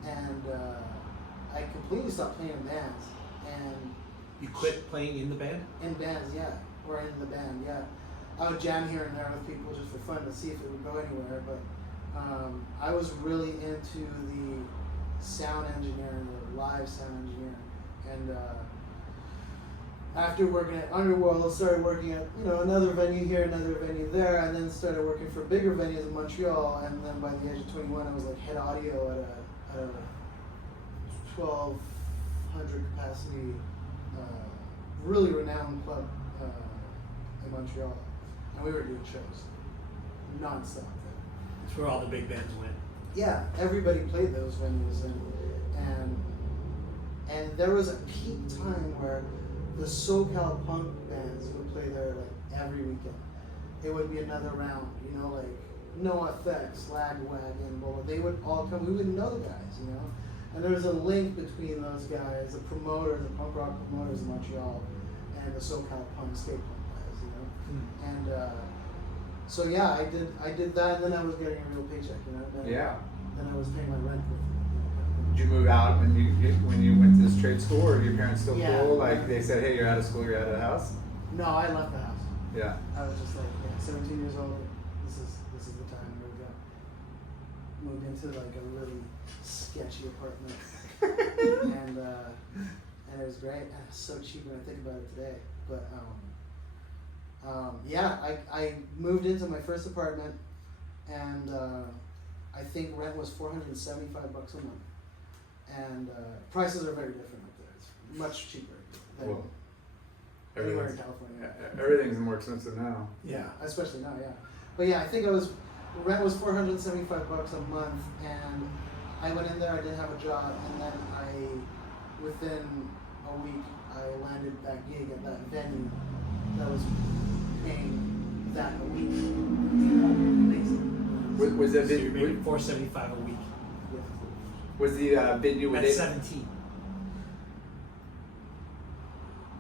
And I completely stopped playing in bands. And You quit playing in the band? in bands, yeah, or in the band, yeah. I would jam here and there with people just for fun to see if it would go anywhere. But I was really into the sound engineering or live sound engineering, and after working at Underworld, started working at another venue here, another venue there, and then started working for bigger venues in Montreal. And then by the age of 21, I was like head audio at a 1,200 capacity, really renowned club in Montreal, and we were doing shows nonstop there. That's where all the big bands went. Yeah, everybody played those venues, and there was a peak time where the SoCal punk bands would play there like every weekend. It would be another round, like NoFX, Lagwagon, blah, blah. They would all come. We wouldn't know the guys, And there was a link between those guys, the promoters, the punk rock promoters in Montreal, and the SoCal punk skate punk guys, And so yeah, I did that, and then I was getting a real paycheck, Then, Yeah. Then I was paying my rent with it. Did you move out when you went to this trade school, or were your parents still Yeah. cool? Like they said, hey, you're out of school, you're out of the house. No, I left the house. Yeah. I was just like, 17 years old. This is the time. Here we go. Moved into like a really sketchy apartment, and it was great. And it's so cheap when I think about it today. But yeah, I moved into my first apartment, and I think rent was $475 a month, and prices are very different up there. It's much cheaper than Well, anywhere in California. everything's more expensive now. Yeah, especially now, yeah. But yeah, I think rent was $475 a month, and I went in there, I didn't have a job, and then within a week, I landed that gig at that venue that was paying that a week. Amazing. Was that So you're venue? making $475 a week. Yeah. Was the venue with At it? 17.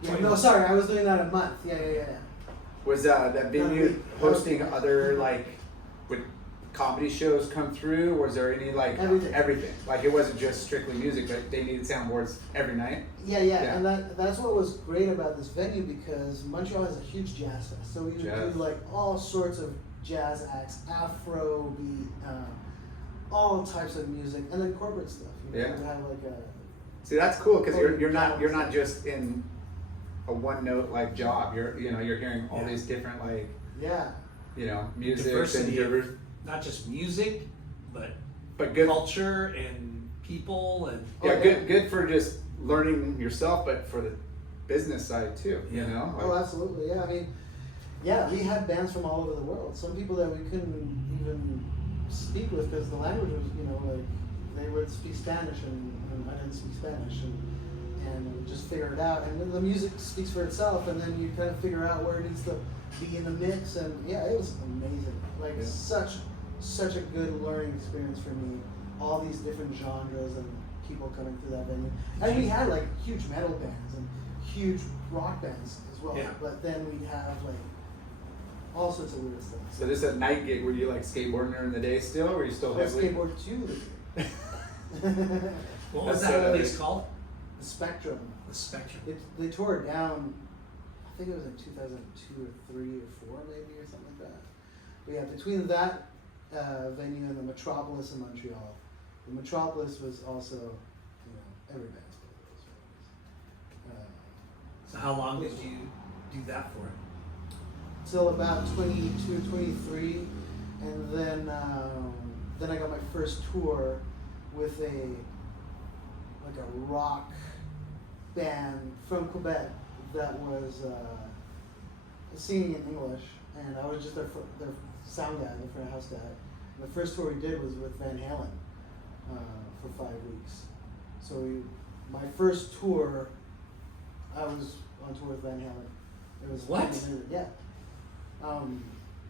Yeah, no, sorry, I was doing that a month. Yeah. Was that venue hosting other would comedy shows come through? Was there any Everything. Like it wasn't just strictly music, but they needed soundboards every night. Yeah, and that's what was great about this venue, because Montreal has a huge jazz fest. So we would do like all sorts of jazz acts, Afro beat, all types of music, and then corporate stuff. We'd have like a. See, that's cool because you're not just in a one note job. You're hearing all these different music Diversity and of not just music, but good culture and people and good for just learning yourself, but for the business side too. Oh, absolutely. Yeah, I mean, yeah, we had bands from all over the world. Some people that we couldn't even speak with because the language was, they would speak Spanish and I didn't speak Spanish, and we just figure it out. And then the music speaks for itself, and then you kind of figure out where it needs to be in the mix. And yeah, it was amazing. Such a good learning experience for me. All these different genres and people coming through that venue. And we had huge metal bands and huge rock bands as well. Yeah. But then we'd have all sorts of weird stuff. So this is a night gig. Were you skateboarding during the day still, or were you still I was heavily? skateboard too. What was That's that so place called? The Spectrum. The Spectrum. They tore it down. I think it was in 2002 or 3 or 4 maybe or something like that. But yeah, between that venue and the Metropolis in Montreal, the Metropolis was also, every band's played those. So how long did you do that for? Till about 22, 23, and then I got my first tour with a rock band from Quebec that was singing in English, and I was just their sound guy, their front house guy. And the first tour we did was with Van Halen for 5 weeks. So my first tour, I was on tour with Van Halen. It was What? amazing. Yeah.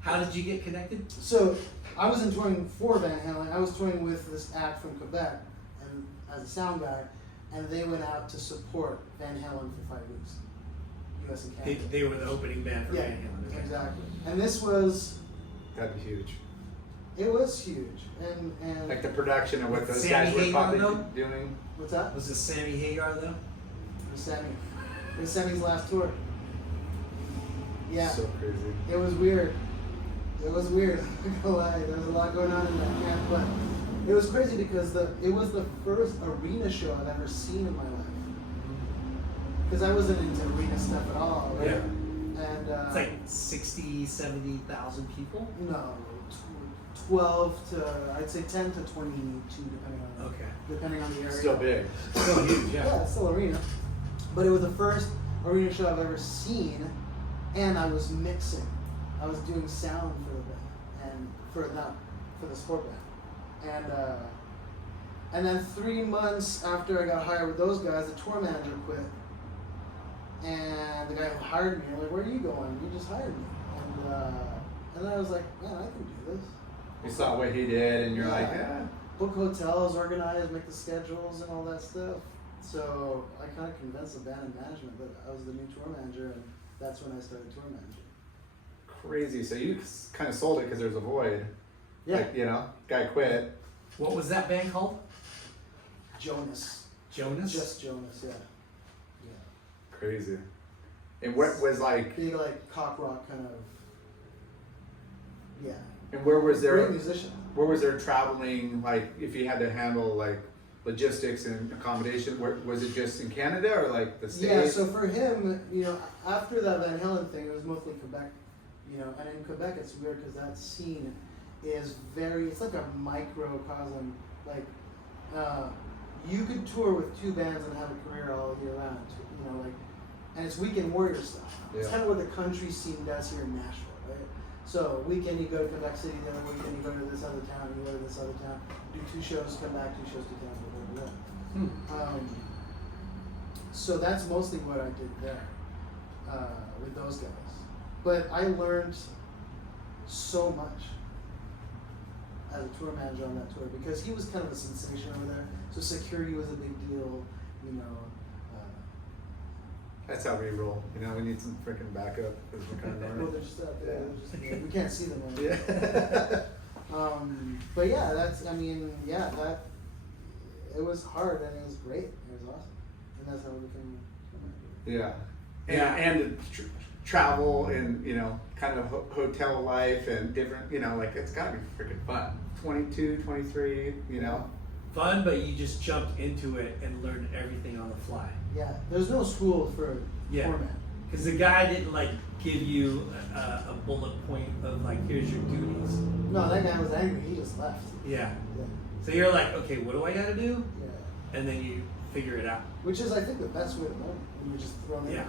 How did you get connected? So I wasn't touring for Van Halen. I was touring with this act from Quebec, and as a sound guy, and they went out to support Van Halen for 5 weeks, U.S. and Canada. They were the opening band for Yeah, Van Halen. Okay. exactly. And this was, That'd be huge. it was huge, and Like the production of what those Sammy guys were Hagar, probably though? doing. what's that? Was this Sammy Hagar though? It was Sammy. It was Sammy's last tour. Yeah. So crazy. It was weird. It was weird. I'm not gonna lie. There was a lot going on in that camp, but it was crazy because it was the first arena show I've ever seen in my life. Because I wasn't into arena stuff at all, right? Yeah. And It's like 60, 70,000 people. no, 12 to I'd say 10 to 22, depending on the area. Still big. Still huge, Yeah, it's still arena. But it was the first arena show I've ever seen, and I was mixing. I was doing sound for the band, and for the sport band. And then 3 months after I got hired with those guys, the tour manager quit. And the guy who hired me, I'm like, where are you going? You just hired me. And then I was like, man, I can do this. You saw what he did, and you're like, yeah. Book hotels, organize, make the schedules, and all that stuff. So I kind of convinced the band and management that I was the new tour manager, and that's when I started tour managing. Crazy. So you kind of sold it because there's a void. Yeah. Like, guy quit. What was that band called? Jonas. Jonas? Just Jonas, yeah. Crazy. And what was like? Big, like, cock rock kind of, yeah. And where was Great there? musician. Where was there traveling? Like, if you had to handle like logistics and accommodation, was it just in Canada or like the States? Yeah, so for him, after that Van Halen thing, it was mostly Quebec, and in Quebec it's weird because that scene is it's like a microcosm. Like, you could tour with 2 bands and have a career all year round, and it's weekend warrior stuff. It's Yeah. kind of what the country scene does here in Nashville, right? So weekend you go to Quebec City, the other weekend you go to this other town, you go to this other town, do 2 shows, come back, 2 shows, 2 towns, whatever. So that's mostly what I did there with those guys. But I learned so much as a tour manager on that tour because he was kind of a sensation over there. So security was a big deal, That's how we roll. We need some freaking backup because we're kind of well, they're just out there. Yeah. They're just, we can't see them. Yeah. But yeah, that it was hard and it was great. It was awesome, and that's how we became. Yeah. And travel and kind of hotel life and different. Like it's gotta be freaking fun. 22, 23. Fun, but you just jumped into it and learned everything on the fly. Yeah, there's no school for format. Because the guy didn't give you a bullet point of here's your duties. No, that guy was angry. He just left. Yeah. Yeah. So you're like, okay, what do I got to do? Yeah. And then you figure it out. Which is, I think, the best way to learn when you're just thrown in. Yeah.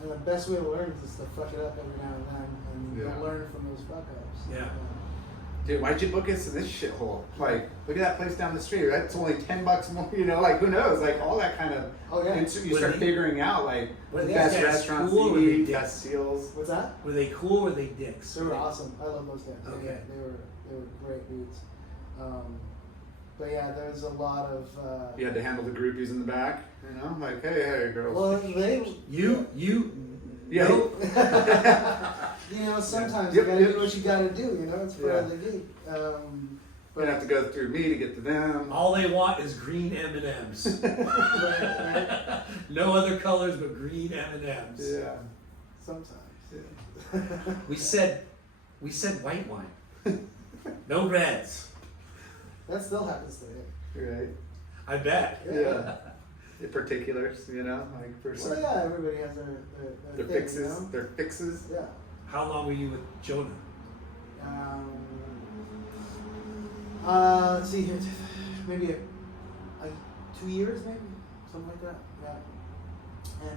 And the best way to learn is just to fuck it up every now and then, and Yeah. you'll learn from those fuck ups. Yeah. Dude, why'd you book us in this shithole? Like, look at that place down the street. Right? It's only $10 more. Like, who knows? Like, all that kind of. Oh yeah. And so you start figuring out Were these best guys restaurants cool or to were they eat, dicks? best seals. What's that? Were they cool or were they dicks? They were awesome. I love those guys. Okay. They were great dudes. But yeah, there's a lot of. You had to handle the groupies in the back. Like, hey, girls. Well, they. You. Yeah. Nope. Sometimes Yep, you gotta yep. do what you gotta do. It's part of the gig. We're gonna have to go through me to get to them. All they want is green M&Ms. Right. No other colors but green M&Ms. Yeah. Sometimes. Yeah. We said white wine. No reds. That still happens today. Right. I bet. Yeah. In particulars, like for Well, yeah, everybody has their their thing, fixes. You know? Their fixes. Yeah. How long were you with Jonah? Let's see here, maybe a 2 years, maybe something like that.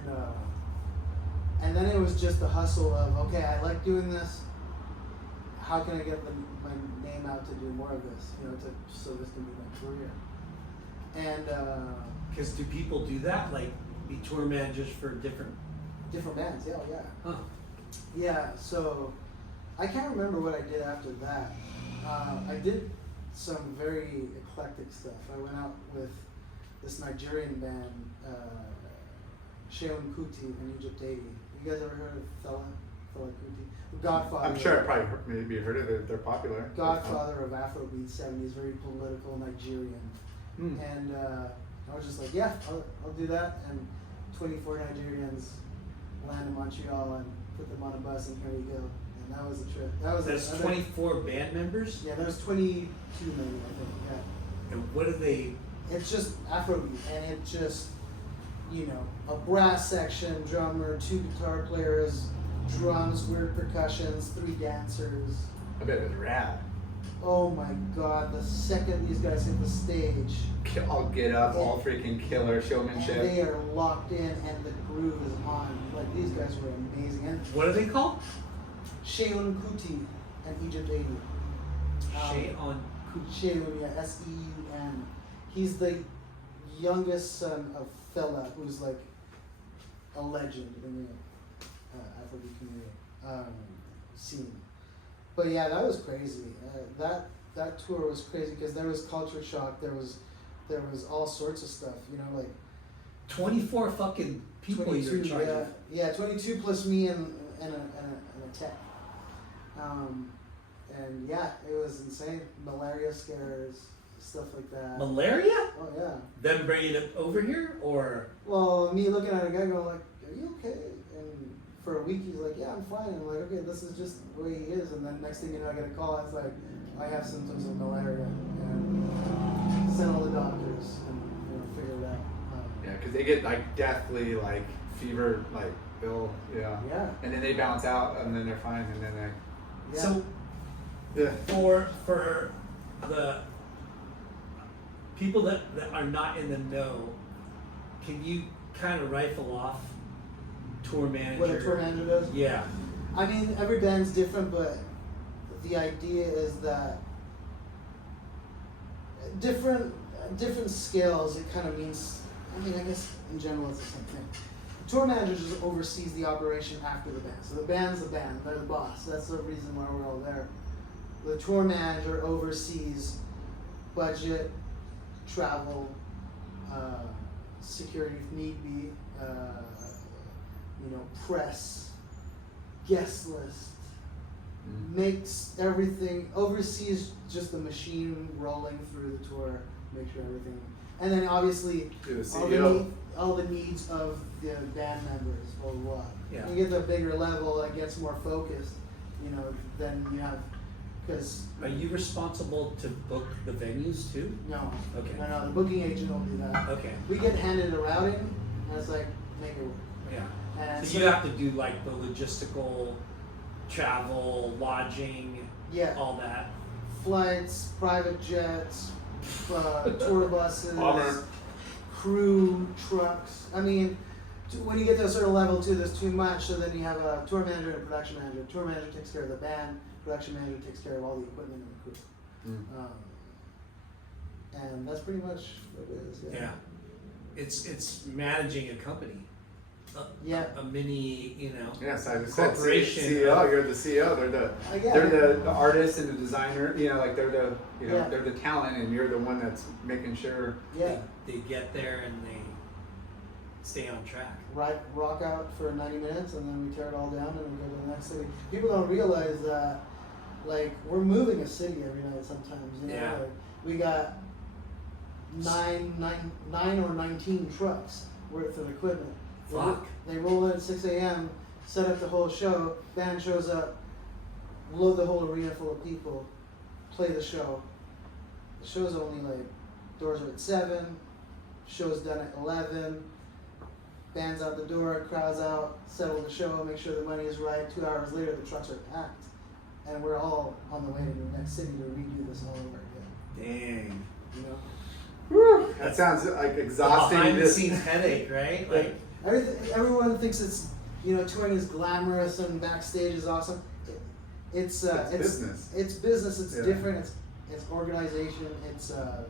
Yeah. And then it was just the hustle of, okay, I like doing this. How can I get my name out to do more of this? So this can be my career. And Because do people do that? Like be tour managers for different. different bands, yeah. Huh. Yeah, so I can't remember what I did after that. I did some very eclectic stuff. I went out with this Nigerian band, Sheon Kuti and Egypt 80. You guys ever heard of Fela Kuti? Godfather. I'm sure I probably maybe heard of it. They're popular. Godfather of Afrobeat 70s, very political Nigerian. And I was just like, yeah, I'll do that. And 24 Nigerians land in Montreal and put them on a bus and here we go. And that was a trip. There's 24 band members? Yeah, there's 22 maybe, I think, yeah. And what do they... It's just Afrobeat, and it just, a brass section, drummer, 2 guitar players, drums, weird percussions, 3 dancers. I bet it's rad. Oh my god, the second these guys hit the stage, All get up, all freaking killer and showmanship. they are locked in, and the groove is on. Like, these guys were amazing. And What are they called? Sheon Kuti and Egypt 80. Sheon Kuti. Sheon, yeah, Seun. He's the youngest son of Fela, who's like a legend in the Afrobeat community scene. But yeah, that was crazy. That tour was crazy because there was culture shock. There was all sorts of stuff. Like 24 fucking people you're in charge of. Yeah, 22 plus me and a tech. And yeah, it was insane. Malaria scares, stuff like that. Malaria? Oh yeah. Them bringing it over here, or Well, me looking at a guy going like, "Are you okay?" And for a week he's like, "Yeah, I'm fine." I'm like, "Okay, this is just the way he is." And then next thing you know, I get a call. It's like, I have symptoms of malaria, and send all the doctors and figure it out. Yeah, because they get like deathly like fever, like ill. Yeah. Yeah. And then they bounce out, and then they're fine, and then they. Yeah. so Yeah. for the people that are not in the know, can you kind of rifle off tour manager? What a tour manager does? Yeah. I mean, every band's different, but the idea is that different scales, it kind of means, I guess in general it's the same thing. The tour manager just oversees the operation after the band. So the band's the band, they're the boss. That's the reason why we're all there. The tour manager oversees budget, travel, security if need be, press, guest list, makes everything, oversees just the machine rolling through the tour, make sure everything, and then obviously Do the CEO. all the needs of the band members, blah blah blah. Yeah. When you get to a bigger level, it gets more focused, then you have, because Are you responsible to book the venues too? no, Okay. no, the booking agent will do that. Okay. We get handed a routing, and it's like, make it work. Yeah. And So you have to do like the logistical, travel, lodging, yeah, all that. flights, private jets, tour buses, Bomber. crew, trucks. I mean, when you get to a certain level too, there's too much, so then you have a tour manager and a production manager. Tour manager takes care of the band, production manager takes care of all the equipment and the crew. And that's pretty much what it is. Yeah. It's managing a company. Yeah. A mini, Yes, I just said corporation. CEO. You're the CEO. Yeah. They're the artist and the designer. Like they're the Yeah. they're the talent, and you're the one that's making sure. Yeah. They get there and they stay on track. Rock out for 90 minutes and then we tear it all down and we go to the next city. People don't realize that like we're moving a city every night sometimes. You know, Yeah. like, we got nine or 19 trucks worth of equipment. Fuck. They roll in at 6 a.m., set up the whole show. Band shows up, load the whole arena full of people, play the show. The show's only like doors are at 7. Show's done at 11. Band's out the door, crowds out, settle the show, make sure the money is right. 2 hours later, the trucks are packed, and we're all on the way to the next city to redo this all over again. Dang. You know, Whew, that sounds like exhausting. Behind the scenes headache, right? Like, everyone thinks it's, you know, touring is glamorous and backstage is awesome. It's business. It's business. It's Yeah. different. It's organization. It's a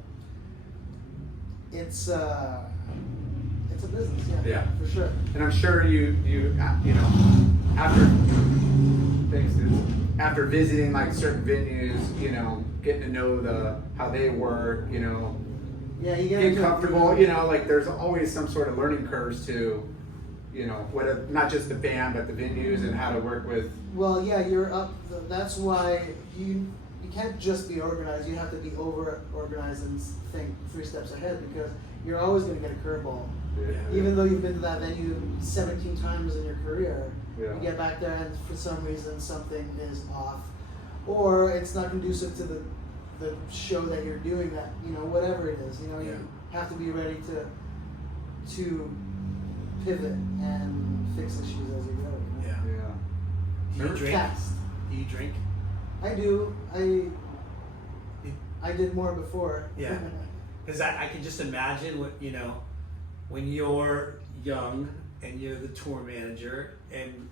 business. Yeah. For sure. And I'm sure you know, after visiting like certain venues, you know, getting to know how they work, you know, Yeah, you gotta get do it. comfortable, you know, like there's always some sort of learning curves to, you know, not just the band but the venues and how to work with. Well, yeah, you're up. That's why you can't just be organized. You have to be over organized and think 3 steps ahead, because you're always going to get a curveball. Even though you've been to that venue 17 times in your career, Yeah. you get back there and for some reason something is off, or it's not conducive to the show that you're doing. That, you know, whatever it is, you know, you have to be ready to pivot and fix issues as you go. You know? yeah. Yeah. Do you drink? Fast. Do you drink? I do. I did more before. Yeah. Because I can just imagine what, you know, when you're young and you're the tour manager and,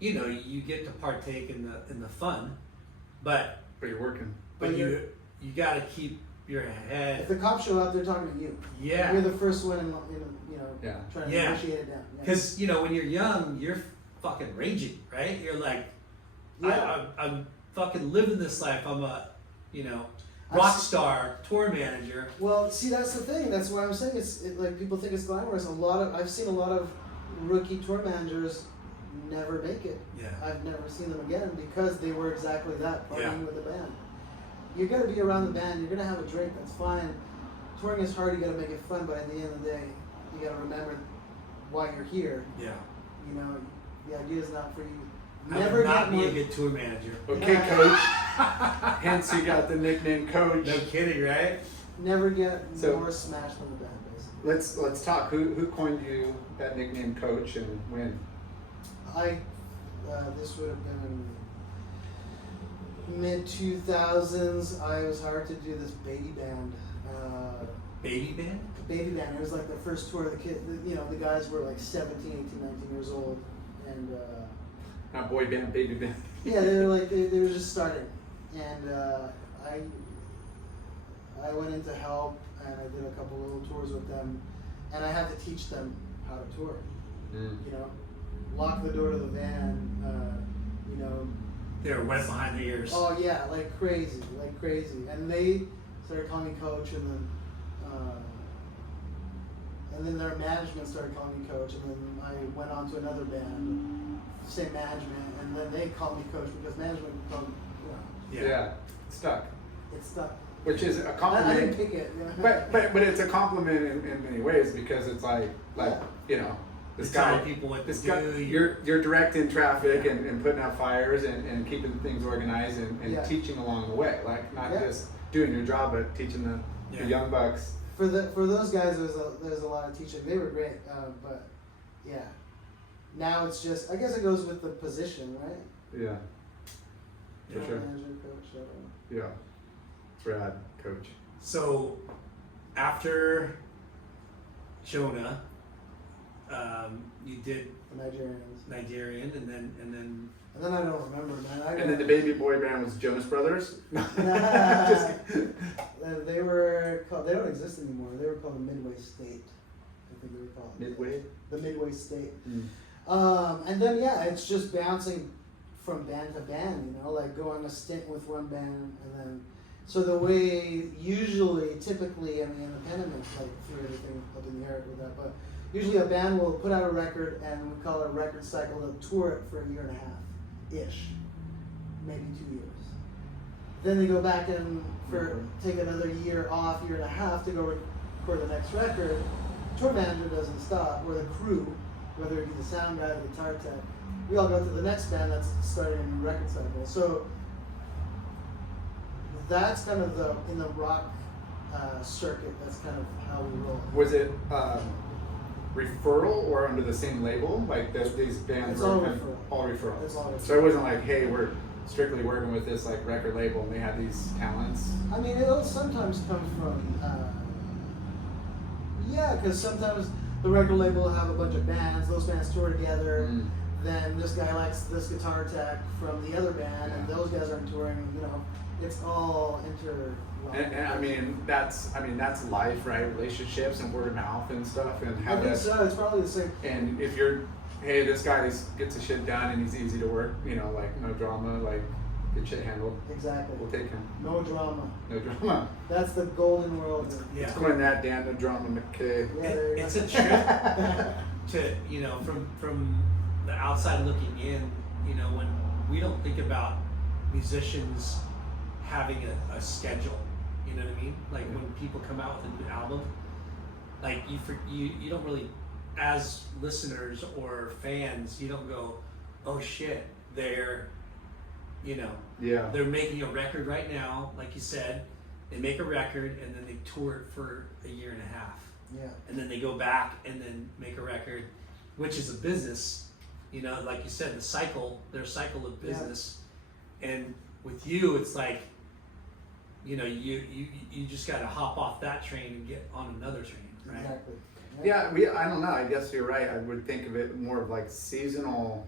you know, you get to partake in the fun, but But you're working. you got to keep your If head. the cops show up, they're talking to you. Yeah. You're the first one in you know, Yeah. trying to Yeah. negotiate it down. Yeah. Because, you know, when you're young, you're fucking raging, right? You're like, Yeah. I'm fucking living this life. I'm a, you know, I've rock s- star, tour manager. Well, see, that's the thing. That's why I'm saying like people think it's glamorous. I've seen a lot of rookie tour managers never make it. Yeah. I've never seen them again because they were exactly that, partying Yeah. with the band. You're gonna be around the band. You're gonna have a drink. That's fine. Touring is hard. You gotta make it fun, but at the end of the day, you gotta remember why you're here. Yeah. You know, the idea is not for you. I Never would not get be more. a good tour manager. Okay, coach. Hence you got the nickname coach. No kidding, right? Never get So- more smashed than the band, basically. Let's talk. Who coined you that nickname, coach, and when? This would have been in mid 2000s. I was hired to do this baby band. Baby band? Baby band. It was like the first tour. The guys were like 17, 18, 19 years old, and Not boy band, baby band. yeah, they were like they were just starting, and I went in to help, and I did a couple little tours with them, and I had to teach them how to tour. You know, lock the door to the van. You know. They're wet behind the ears. Oh yeah, like crazy, and they started calling me coach, and then their management started calling me coach, and then I went on to another band, same management, and then they called me coach because management called me, you know, Yeah. Stuck. it's stuck. Which is a I didn't compliment. pick it. You know? But it's a compliment in many ways, because it's like Yeah. you know, this You tell guy, people what to this do. guy, you're directing traffic and putting out fires and keeping things organized and Yeah. teaching along the way, like not Yeah. just doing your job, but teaching the Yeah. young bucks. For those guys, there's a lot of teaching. They were great, but yeah. Now it's just, I guess it goes with the position, right? Yeah, for Yeah. sure. Manager, coach, whatever. Yeah, it's rad, coach. So, after Jonah, you did The Nigerians. Nigerian, and then And then I don't remember, man. And then the baby boy band was Jonas Brothers. Just they were called. They don't exist anymore. They were called the Midway State. I think they were called Midway. The Midway State. Mm. And then it's just bouncing from band to band. You know, like going a stint with one band, and then so the way typically, I mean, independent like threw everything up in the air with that, but usually a band will put out a record, and we call it a record cycle. They'll tour it for a year and a half, ish, maybe 2 years. Then they go back and take another year off, year and a half to go record the next record. Tour manager doesn't stop, or the crew, whether it be the sound guy, the guitar tech. We all go to the next band that's starting a new record cycle. So that's kind of in the rock circuit. That's kind of how we roll. Was it referral or under the same label? Like these bands It's were all kind of referral. all referral. It's all referral. So it wasn't like, hey, we're strictly working with this like record label and they have these talents. I mean, it'll sometimes come from, because sometimes the record label will have a bunch of bands, those bands tour together, then this guy likes this guitar tech from the other band, and those guys are touring, it's all And I mean that's life, right? Relationships and word of mouth and stuff, and how I think so, it's probably the same. And if you're, hey, this guy gets his shit done and he's easy to work, like no drama, like get shit handled. Exactly. We'll take him. No drama. No drama. That's the golden world. Yeah. Let's coin that, Dan, no drama, McKay. Yeah, there you It's go. a trip to, from the outside looking in, when we don't think about musicians having a schedule, you know what I mean? Like when people come out with a new album, like you don't really, as listeners or fans, you don't go, oh shit, they're making a record right now, like you said. They make a record and then they tour it for a year and a half. Yeah. And then they go back and then make a record, which is a business, like you said, their cycle of business. Yeah. And with you, it's like, you just got to hop off that train and get on another train, right? Exactly. Yeah, I don't know. I guess you're right. I would think of it more of like seasonal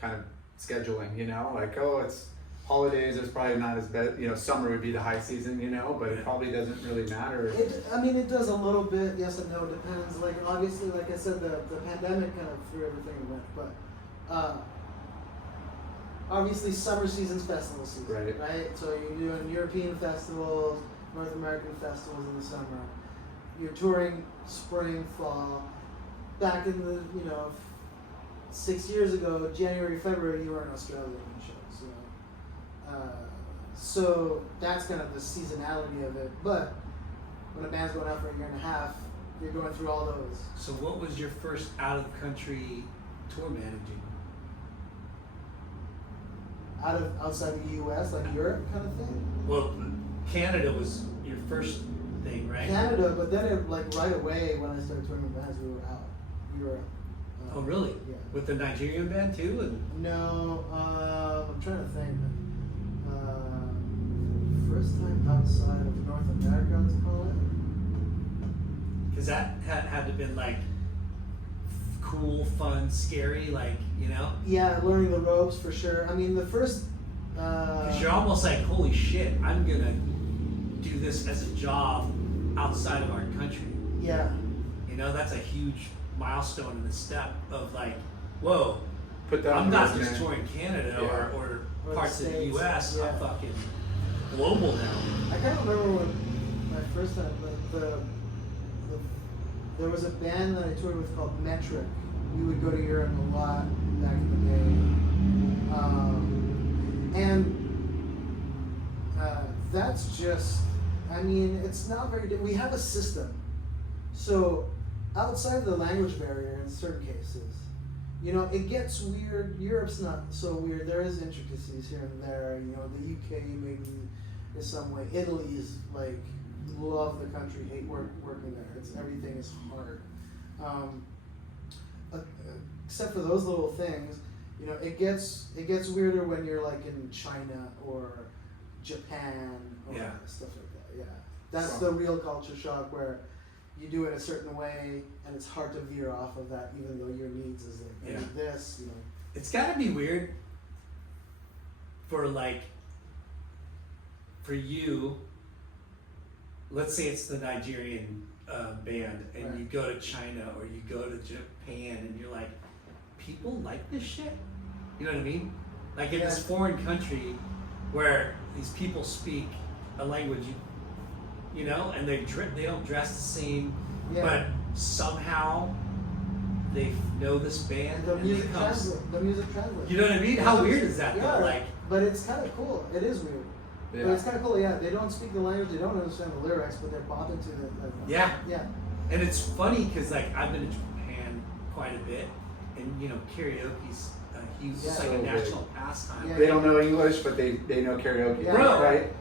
kind of scheduling, like, oh, it's holidays, it's probably not as bad, summer would be the high season, but it probably doesn't really matter. It does a little bit, yes and no, it depends. Like, obviously, like I said, the pandemic kind of threw everything away, but obviously summer season's festival season, right? So you're doing European festivals, North American festivals in the summer. You're touring spring, fall. Back in the, 6 years ago, January, February, you were in Australia doing shows, so that's kind of the seasonality of it. But when a band's going out for a year and a half, you're going through all those. So what was your first out-of-country tour managing? Outside the U.S., like Europe kind of thing? Well, Canada was your first thing, right? Canada, but then right away when I started touring with bands, we were out. Oh, really? Yeah. With the Nigerian band too? And No, I'm trying to think. First time outside of North America, let's call it. because that had to have been like cool, fun, scary, like, Yeah, learning the ropes for sure. I mean, the first. Because you're almost like, holy shit, I'm gonna do this as a job outside of our country. Yeah. That's a huge milestone in the step of like, whoa, Put that I'm on not the just resume. touring Canada or Or parts the of the States, US, yeah. I'm fucking global now. I can't remember when my first time, but there was a band that I toured with called Metric. We would go to Europe a lot back in the day. That's just, I mean, it's not very, we have a system. So outside the language barrier in certain cases, it gets weird. Europe's not so weird. There is intricacies here and there. The UK maybe is some way. Italy's like, love the country, hate working there. Everything is hard. Except for those little things, it gets weirder when you're like in China or Japan or stuff like that. Yeah, that's the real culture shock where you do it a certain way and it's hard to veer off of that, even though your needs is like I need this. It's got to be weird for you. Let's say it's the Nigerian band, and Right. you go to China or you go to Japan, and you're like, people like this shit. You know what I mean? Like in this foreign country where these people speak a language, and they don't dress the same, but somehow they know this band. The and music it comes. translates. The music translates. You know what I mean? How weird is that though? Yeah, Like, but it's kind of cool. It is weird. But it's kind of cool. Yeah, they don't speak the language. They don't understand the lyrics, but they're bopping to the. Yeah. Yeah. And it's funny because like I've been to Japan quite a bit, and you know karaoke's huge. It's like So a national big. pastime. Yeah. They don't know English, but they know karaoke. Yeah. Bro. Right?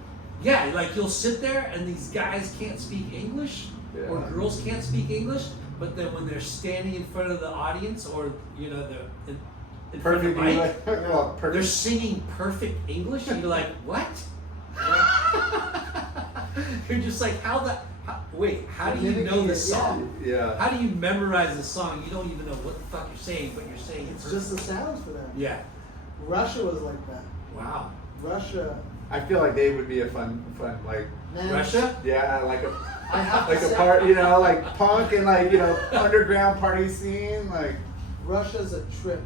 Yeah, like you'll sit there and these guys can't speak English or Yeah. girls can't speak English, but then when they're standing in front of the audience or you know they're in front of the Perfect mic, English. Well, they're perfect. singing perfect English, and you're like, what? You're just like, how do you know the song? Yeah. How do you memorize the song? You don't even know what the fuck you're saying, but you're saying It's it just the perfectly. sounds for them. Yeah. Russia was like that. Wow. Russia. I feel like they would be a fun like, Man, Russia? yeah, like I have like to a say, part, you know, like punk and like, you know, underground party scene, like. Russia's a trip.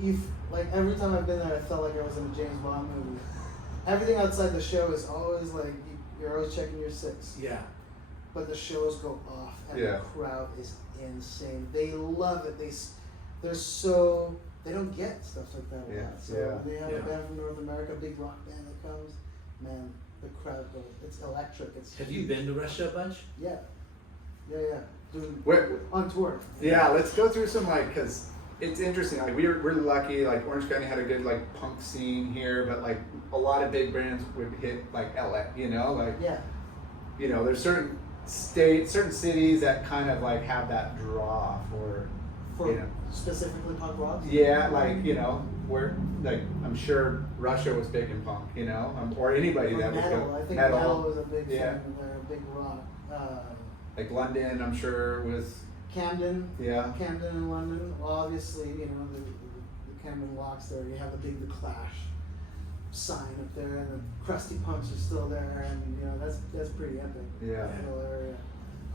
You've like every time I've been there, I felt like I was in a James Bond movie. Everything outside the show is always like you're always checking your six, Yeah. but the shows go off and Yeah. the crowd is insane. They love it. They don't get stuff like that a Yeah, lot. So yeah, when they have yeah. a band from North America, a big rock band that comes, man, the crowd goes. It's electric. It's Have you been to Russia a bunch? Yeah. Doing Wait, on tour. yeah, let's go through some like, cause it's interesting. Like we're lucky. Like Orange County had a good like punk scene here, but like a lot of big brands would hit like LA. You know, like Yeah. you know, there's certain states, certain cities that kind of like have that draw for For you know. specifically punk rock. Yeah, like you know, where like I'm sure Russia was big in punk. You know, or anybody Or that was metal. big. I think metal was a big Yeah. thing. They're a big rock. Like London, I'm sure was Camden. yeah. Camden and London. Well, obviously, you know the Camden Locks there. You have the Clash sign up there, and the Crusty Punks are still there, and you know that's pretty epic. Yeah. That little area.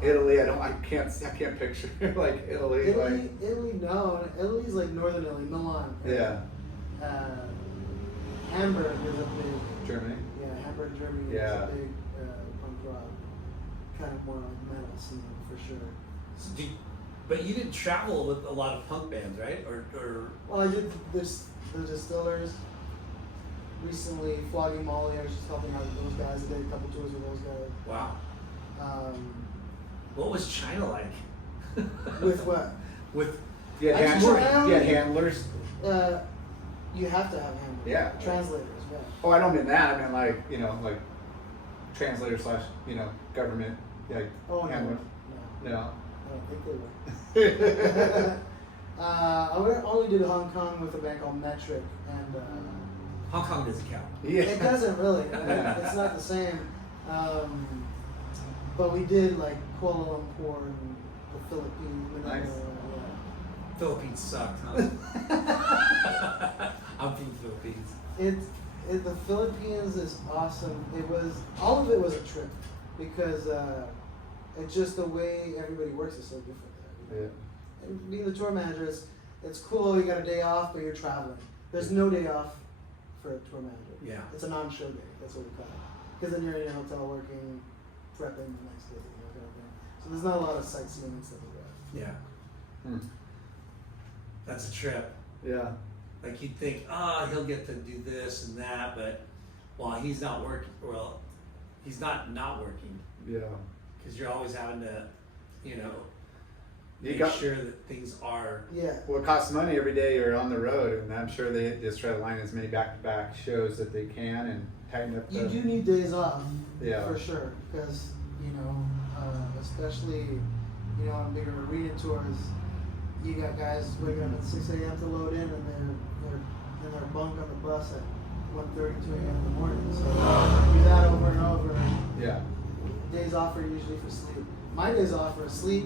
Italy, I can't picture like Italy. Italy, no. Italy's like northern Italy, Milan. Yeah. Hamburg is a big. Germany. Yeah, Hamburg, Germany Yeah. is a big punk rock, kind of more like metal scene for sure. So but you didn't travel with a lot of punk bands, right? Or Well, I did the Distillers recently. Flogging Molly, I was just helping out with those guys. I did a couple tours with those guys. wow. Um, What was China like? with what? With You had Actually, handlers. You had handlers. You have to have handlers. Yeah. Translators, yeah. Oh, I don't mean that. I mean like you know like translator slash you know government like Oh no, handlers. no, No. I don't think they were. I only did Hong Kong with a band called Metric, and Hong Kong doesn't count. Yeah. it doesn't really. It's not the same. But we did like Kuala Lumpur and the Philippines. Manila, Nice. Philippines sucked, huh? I'm from the Philippines. The Philippines is awesome. All of it was a trip because it's just the way everybody works is so different there. Yeah. And being the tour manager, it's cool. You got a day off, but you're traveling. There's no day off for a tour manager. Yeah. It's a non-show day. That's what we call it. Because then you're in a hotel working, prepping the next day. You know, kind of thing. So there's not a lot of sightseeing and stuff like that. Yeah. Hmm. That's a trip. Yeah. Like you'd think, he'll get to do this and that, but while he's not working, he's not working Yeah. because you're always having to, you know, You make got- sure that things are. Yeah. Well, it costs money every day you're on the road, and I'm sure they just try to line as many back-to-back shows that they can and tighten up the. You do need days off, Yeah. for sure, because you know, especially you know on bigger arena tours, you got guys waking up at 6 a.m. to load in, and they're in their bunk on the bus at 1:30, 2 a.m. in the morning. So do that over and over. Yeah. Days off are usually for sleep. My days off are sleep,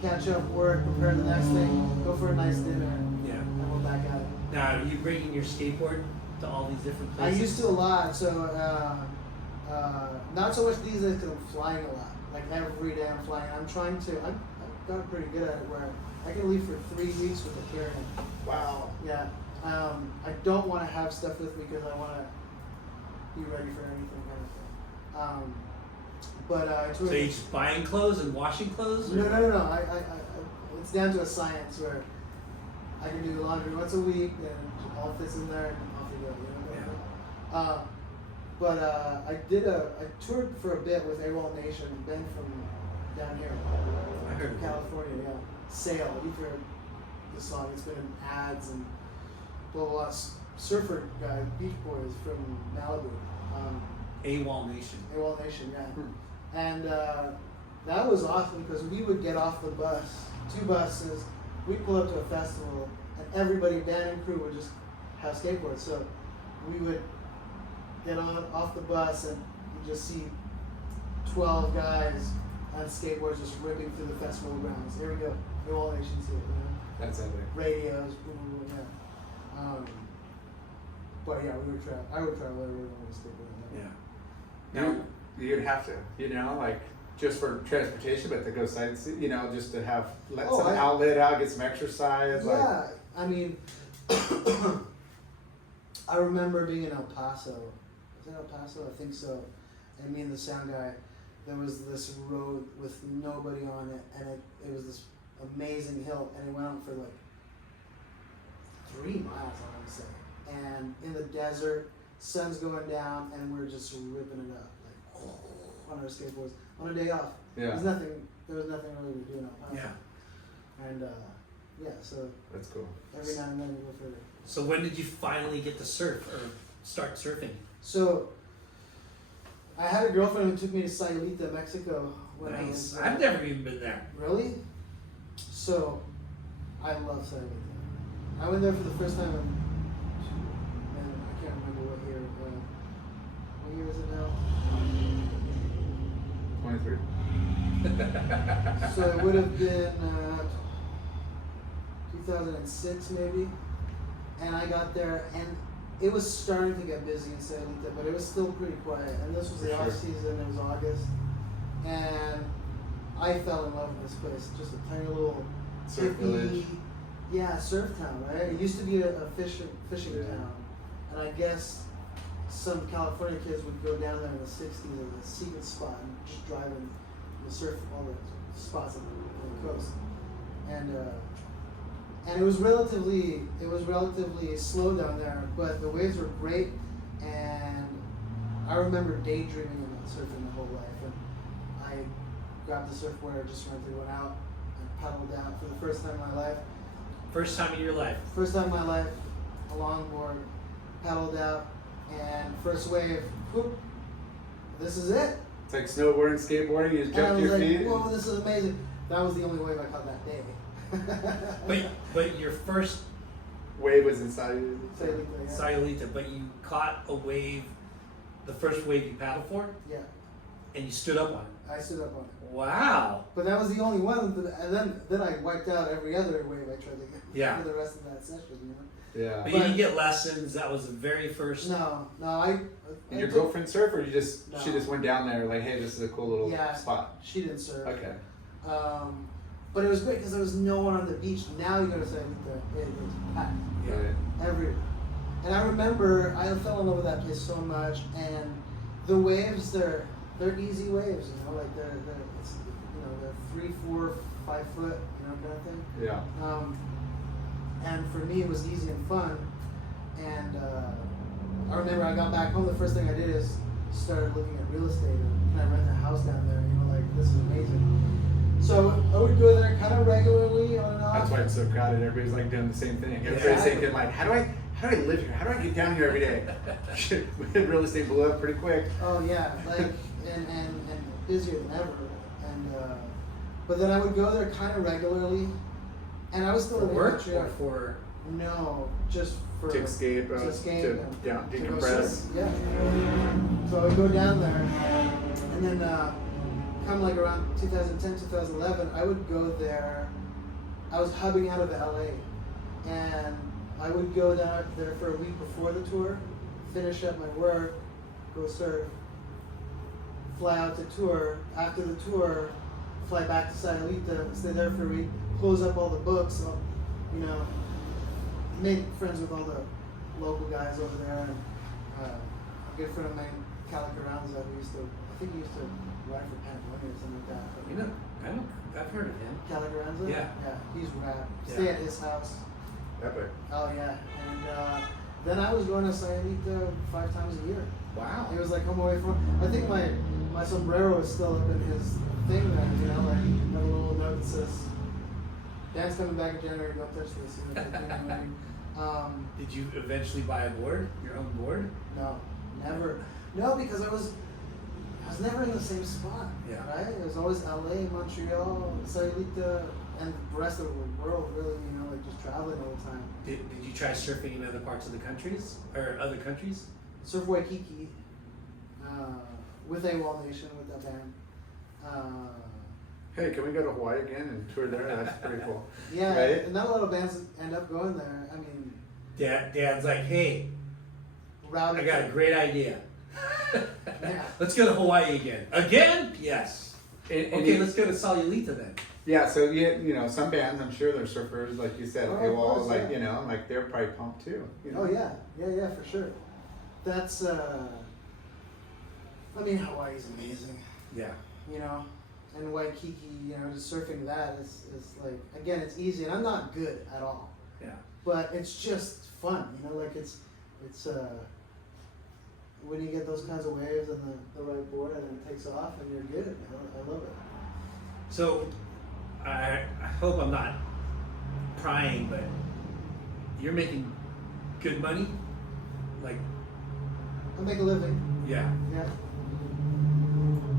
catch up, work, prepare the next thing, go for a nice dinner, Yeah. and we're back at it. Now, are you bringing your skateboard to all these different I places? used to a lot, so not so much these days because I'm flying a lot. Like every day I'm flying. I've gotten pretty good at it where I can leave for 3 weeks with a carry-on. Wow. Yeah. I don't want to have stuff with me because I want to be ready for anything kind of thing. But it's So really you're just buying clothes and washing clothes? no. I it's down to a science where I can do laundry once a week and all fits in there and off you go. You know? Yeah. But I toured for a bit with AWOL Nation, Ben from down here, I heard of California, yeah. Sail, you've heard the song, it's been in ads and blah, blah, blah. Surfer guy, Beach Boys from Malibu. AWOL Nation. AWOL Nation, yeah. And that was awesome because we would get off the bus, 2 buses, we'd pull up to a festival, and everybody, band and crew, would just have skateboards. So we would get off the bus and you just see 12 guys on skateboards just ripping through the festival grounds. Here we go, AWOL Nation's here. You know? That's epic. Radios, boom, yeah. But yeah, I would travel everywhere on a skateboard. Yeah. Now, you'd have to, you know, like just for transportation, but to go sightsee, you know, just to have some outlet out, get some exercise. Yeah, I mean, I remember being in El Paso. Was it El Paso? I think so. And me and the sound guy, there was this road with nobody on it, and it was this amazing hill, and it went on for like 3 miles, I want to say. And in the desert, sun's going down, and we're just ripping it up, like on our skateboards on a day off. Yeah. There was nothing really to do in El Paso. Yeah. And yeah, so That's cool. every now and then we go further. So when did you finally get to surf or start surfing? So I had a girlfriend who took me to Sayulita, Mexico. When I Nice. was, I've never even been there. Really? So I love Sayulita. I went there for the first time in, man, I can't remember what year. What year is it now? 23. So it would have been 2006 maybe. And I got there and it was starting to get busy in Sayulita, but it was still pretty quiet. And this was the off season, it was August. And I fell in love with this place. Just a tiny little Surf village. Yeah, surf town, right? It used to be a fishing town. And I guess some California kids would go down there in the 60s as a secret spot and just drive and surf all the spots on the coast. And it was relatively slow down there, but the waves were great, and I remember daydreaming about surfing my whole life. And I grabbed the surfboard, I just went out and paddled down for the first time in my life. First time in your life. First time in my life, a longboard, paddled out, and first wave, whoop, this is it. It's like snowboarding, skateboarding, you just jump to your feet. Whoa, this is amazing. That was the only wave I caught that day. But your first Wave was inside. Sayulita, but you caught a wave, the first wave you paddled for, Yeah, and you stood up on it. I stood up on it. Wow. But that was the only one, and then I wiped out every other wave I tried to get Yeah. for the rest of that session, you know? Yeah. But you didn't get lessons. That was the very first. No, Did your girlfriend surf, or she No. just went down there like, hey, this is a cool little Yeah. spot? She didn't surf. Okay. But it was great because there was no one on the beach. Now you go to Sayulita, it was packed Yeah. everywhere. And I remember I fell in love with that place so much, and the waves, they're easy waves, you know, like they're 3, 4, 5 foot, you know, kind of thing. Yeah. And for me, it was easy and fun. And I remember I got back home. The first thing I did is started looking at real estate, and can I rent a house down there? You know, like this is amazing. So I would go there kind of regularly on and off. That's why it's so crowded. Everybody's like doing the same thing. Everybody's thinking like, how do I live here? How do I get down here every day? Real estate blew up pretty quick. Oh yeah, like and busier than ever. And but then I would go there kind of regularly, and I was still For in work Montreal. or for? No, just for To escape, to escape, to and down, to go decompress. surf. Yeah. So I would go down there, and then come like around 2010, 2011, I would go there. I was hubbing out of LA, and I would go down there for a week before the tour, finish up my work, go surf, fly out to tour. After the tour, fly back to Sayulita, stay there for a week, close up all the books, you know, make friends with all the local guys over there, and a good friend of mine, Cali Carranza, who used to, I think he used to ride for Patagonia or something like that. But, You know, I've heard of him. Cali Carranza? Yeah. Yeah, he's rad. Yeah. Stay at his house. Epic. Oh yeah, and then I was going to Sayulita 5 times a year. Wow. It was like come away from. I think my sombrero is still up in his thing there. You know, like a little note that says, "Dan's coming back in January. Don't touch this." You know, Did you eventually buy a board, your own board? no, never. No, because I was never in the same spot. Yeah. Right. It was always LA, Montreal, Sayulita, and the rest of the world. Really, you know, like just traveling all the time. Did you try surfing in other parts of the countries or other countries? Surf Waikiki, with AWOL Nation with that band. Hey, can we go to Hawaii again and tour there? That's pretty cool. Yeah, Right? and not a lot of bands end up going there. I mean, Dad's like, hey, Rowdy. I got a great idea. Yeah. Let's go to Hawaii again. Again? Yes. And Okay, you- let's go to Sayulita then. Yeah, so you know, some bands, I'm sure they're surfers, like you said, Oh, okay, of well, course, like, yeah. you know, like they're probably pumped too. You know? Oh yeah, for sure. That's I mean, Hawaii's amazing, Yeah. you know, and Waikiki, you know, just surfing that is like, again, it's easy, and I'm not good at all, Yeah. but it's just fun, you know, like it's when you get those kinds of waves and the right board and it takes off and you're good. I love it. So, I hope I'm not prying, but you're making good money? Like, I make a living, yeah. yeah.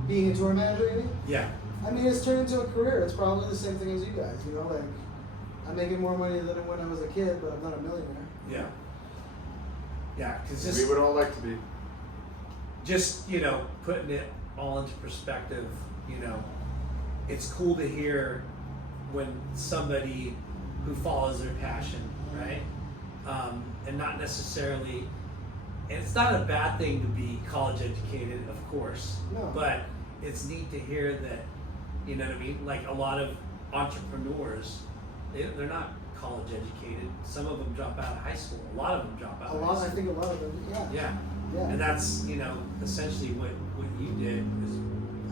Being a tour manager, you mean? Yeah. I mean, it's turned into a career. It's probably the same thing as you guys, you know, like, I'm making more money than when I was a kid, but I'm not a millionaire. Yeah. Yeah, because We just, would all like to be. you know, putting it all into perspective, you know, it's cool to hear when somebody who follows their passion, right? And not necessarily, and it's not a bad thing to be college educated, of course, No. but it's neat to hear that, you know what I mean? Like a lot of entrepreneurs, they're not college educated. Some of them drop out of high school. A lot of them drop out A of high lot, school. I think a lot of them, yeah. Yeah. Yeah. And that's, you know, essentially what you did is,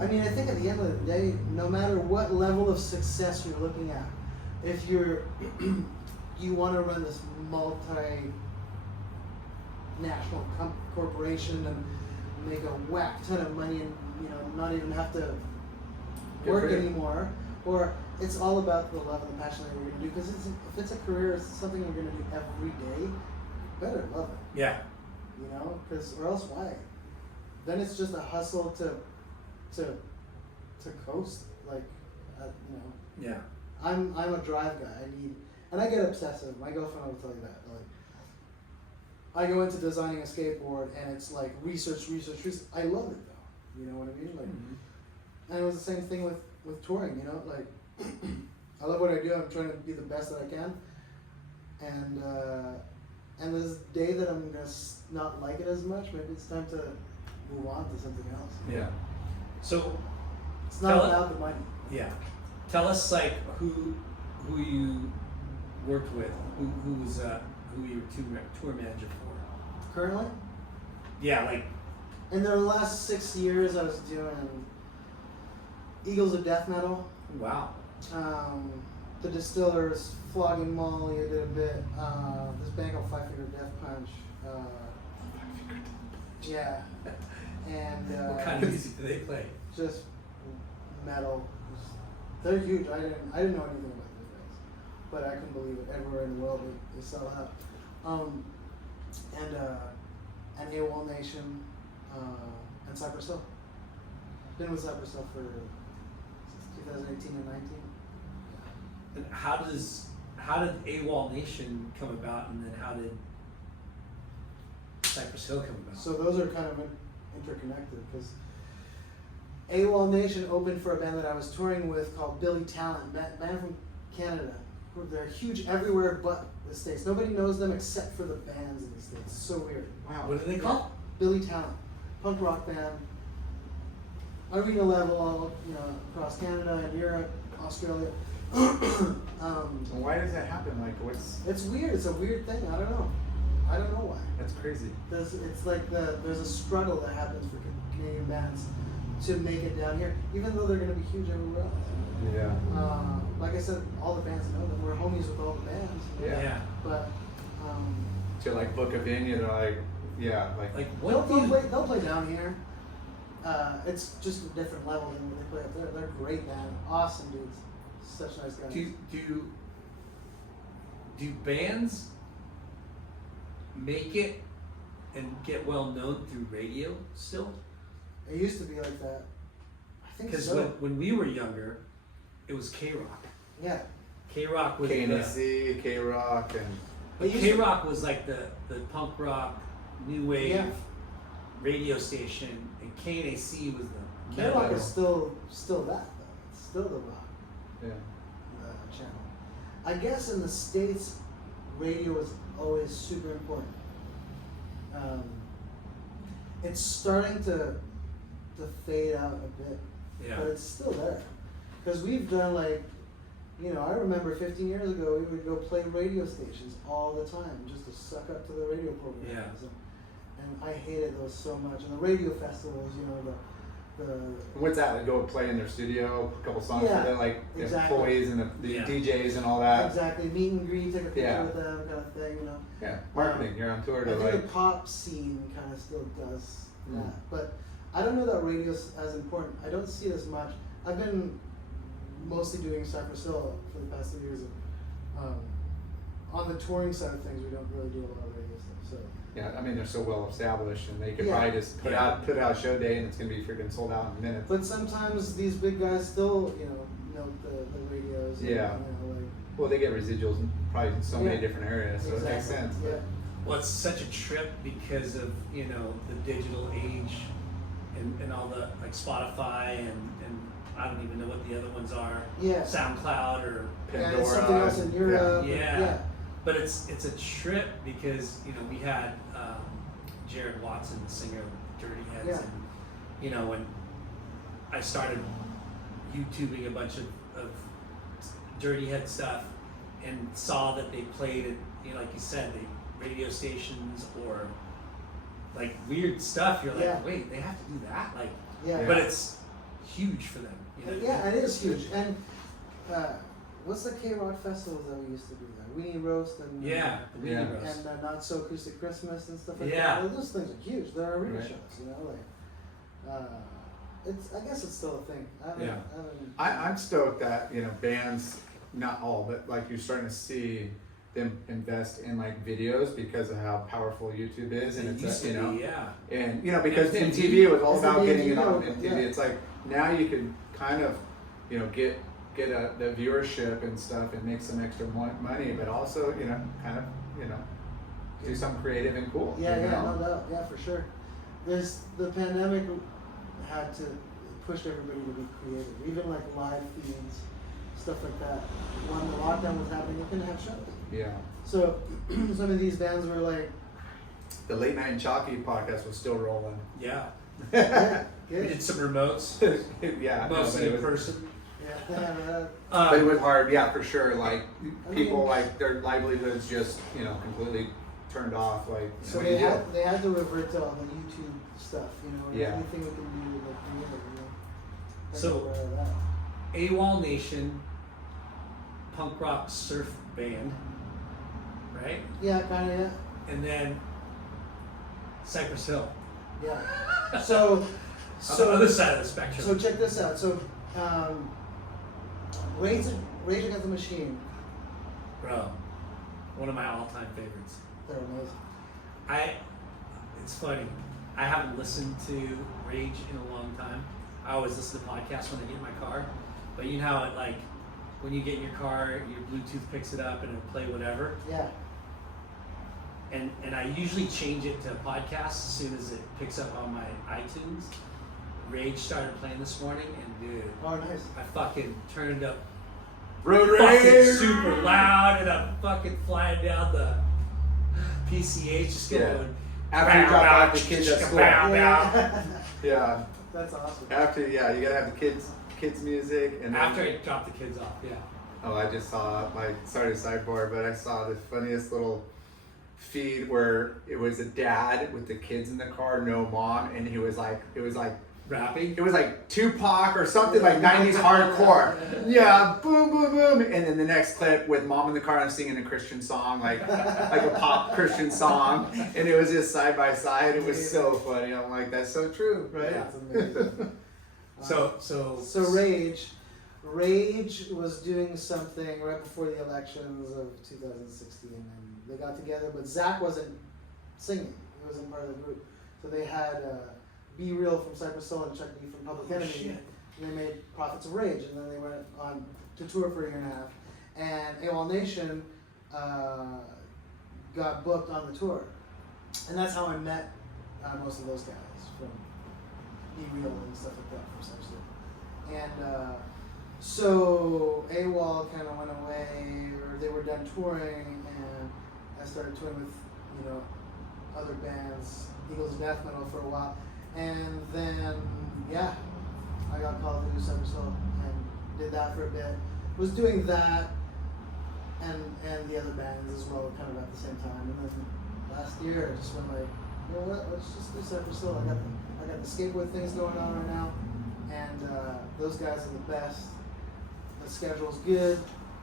I mean, I think at the end of the day, no matter what level of success you're looking at, if you're, you want to run this multi-national corporation and make a whack ton of money and, you know, not even have to Good work for you. anymore, or it's all about the love and the passion that you're going to do, because if it's a career, it's something you're going to do every day, you better love it. yeah. You know, or else why? Then it's just a hustle to coast. Like, you know, Yeah. I'm a drive guy. And I get obsessive. My girlfriend will tell you that. Like, I go into designing a skateboard, and it's like research. I love it though. You know what I mean? Like, and it was the same thing with touring. You know, like, I love what I do. I'm trying to be the best that I can, and this day that I'm gonna not like it as much, maybe it's time to move on to something else. Yeah. So, It's not Tell it- about the money. yeah. Tell us like who you worked with, who was who you were tour manager for. Currently, Yeah, like in the last 6 years, I was doing Eagles of Death Metal, wow. the Distillers, Flogging Molly. I did a bit. This band called Five Finger Death Punch. Yeah, and What kind of music do they play? just metal. They're huge. I didn't know anything about those guys, but I couldn't believe it. Everywhere in the world they sell out. And AWOL Nation, and Cypress Hill. Been with Cypress Hill for since 2018 and 19. And how did AWOL Nation come about, and then how did Cypress Hill come about? So those are kind of interconnected, because AWOL Nation opened for a band that I was touring with called Billy Talent, band from Canada. They're huge everywhere but the States. Nobody knows them except for the bands in the States. It's so weird. Wow. What are they called? Billy Talent, punk rock band, arena level, all, you know, across Canada and Europe, Australia. And why does that happen? Like, what's It's weird. It's a weird thing. I don't know why. that's crazy. It's like there's a struggle that happens for Canadian bands to make it down here, even though they're going to be huge everywhere else. Yeah. Like I said, all the bands know them. We're homies with all the bands. Yeah. Yeah. But To to like book a venue, they're like, yeah, like what do you, They'll play down here. It's just a different level than when they play up there. They're great, man. Awesome dudes. Such nice guys. do bands make it and get well known through radio still? It used to be like that. I think Because so. when we were younger, it was K-Rock. Yeah. K-Rock was the, KNC, K-Rock, and But K-Rock was like the punk rock, new wave Yeah. radio station, and KNAC was the K-Rock metal. is still that though. It's still the rock yeah. channel. I guess in the States, radio is always super important. It's starting to fade out a bit, Yeah. but it's still there. Because we've done like, I remember 15 years ago we would go play radio stations all the time just to suck up to the radio programs. Yeah. And I hated those so much. And the radio festivals, the What's that? Like go play in their studio, a couple songs Yeah, for the like the exactly. employees and the Yeah. DJs and all that. exactly meet and greet, take a picture Yeah. with them, kind of thing. Yeah, marketing. You're on tour I to think like. the pop scene kind of still does Mm. that, but I don't know that radio's as important. I don't see it as much. I've been mostly doing Cypress Hill for the past 3 years. On the touring side of things, we don't really do a lot of radio stuff. So Yeah, I mean they're so well established, and they could Yeah. probably just put Yeah. out a show day, and it's gonna be freaking sold out in minutes. but sometimes these big guys still, know the radios. and, Yeah. like, Well, they get residuals in probably in so many Yeah. different areas, so it makes sense. Yeah. Well, it's such a trip because of the digital age and all the like Spotify and I don't even know what the other ones are. Yeah. SoundCloud or Yeah, it's something else in Europe. and- Yeah. But it's a trip because we had Jared Watson, the singer of Dirty Heads, Yeah. and when I started YouTubing a bunch of Dirty Head stuff and saw that they played at like you said, the radio stations or like weird stuff. You're like, Yeah. wait, they have to do that, like, Yeah. but it's huge for them. Yeah, it is huge. And what's the K-Rock festivals that we used to do there? Weenie Roast and Yeah, the Yeah. Weenie Roast. and Not So Acoustic Christmas and stuff like Yeah. that. Well, those things are huge. They're arena Right. shows, I guess it's still a thing. Yeah. I'm stoked that bands, not all, but like you're starting to see them invest in like videos because of how powerful YouTube is, and It it's used to be, yeah. and because in MTV, TV it was all it's the about main getting it video, on MTV. yeah. It's like now you can kind of get the viewership and stuff and make some extra money, but also kind of do something creative and cool. Yeah, you yeah, know? no doubt. Yeah, for sure. The pandemic had to push everybody to be creative, even like live feeds, stuff like that. When the lockdown was happening, we couldn't have shows. Yeah. So some of these bands were like, The Late Night and Chalky podcast was still rolling. Yeah. yeah, We good. did some remotes, Yeah. mostly but in it was, person. Yeah, but it was hard, yeah, for sure. Like I people, mean- like their livelihoods just completely turned off. Like so what do you do? they had to revert to all the YouTube stuff, and Yeah. anything we can do with the creative, Had So- to wear that. AWOL Nation, punk rock surf band, right? Yeah, kind of, yeah. And then Cypress Hill. Yeah. So, On the other side of the spectrum. So check this out. So, Rage Against the Machine. Bro, one of my all-time favorites. They're amazing. It's funny. I haven't listened to Rage in a long time. I always listen to podcasts when I get in my car. But you know how it like, when you get in your car, your Bluetooth picks it up and it'll play whatever. Yeah. And I usually change it to podcast as soon as it picks up on my iTunes. Rage started playing this morning, and dude, Oh, nice. I fucking turned up Road fucking rage! super loud, and I'm fucking flying down the PCH, just going. Yeah. After you drop off the kids at school. Yeah. Yeah. That's awesome. After you gotta have the kids music, and then, After I drop the kids off, yeah. oh, I just saw sorry to sidebar, but I saw the funniest little feed where it was a dad with the kids in the car, no mom, and it was like Rapping? It was like Tupac or something like 90s hardcore. Yeah, boom, boom, boom. And then the next clip with Mom in the car and singing a Christian song, like a pop Christian song. And it was just side by side. It was so funny. I'm like, that's so true, right? That's amazing. So Rage was doing something right before the elections of 2016, and they got together, but Zach wasn't singing. He wasn't part of the group. So they had Be Real from Cypress Hill and Chuck D from Public Enemy. Shit. And they made Prophets of Rage, and then they went on to tour for a year and a half. And AWOL Nation got booked on the tour. And that's how I met most of those guys from Be Real and stuff like that from Cypress Hill. And so AWOL kind of went away, or they were done touring, and I started touring with, you know, other bands, Eagles of Death Metal for a while. And then, yeah, I got called to do Cypress Hill and did that for a bit. Was doing that and the other bands as well, kind of at the same time. And then last year, I just went like, you know what, let's just do Cypress Hill. I got the skateboard things going on right now, and those guys are the best. The schedule's good.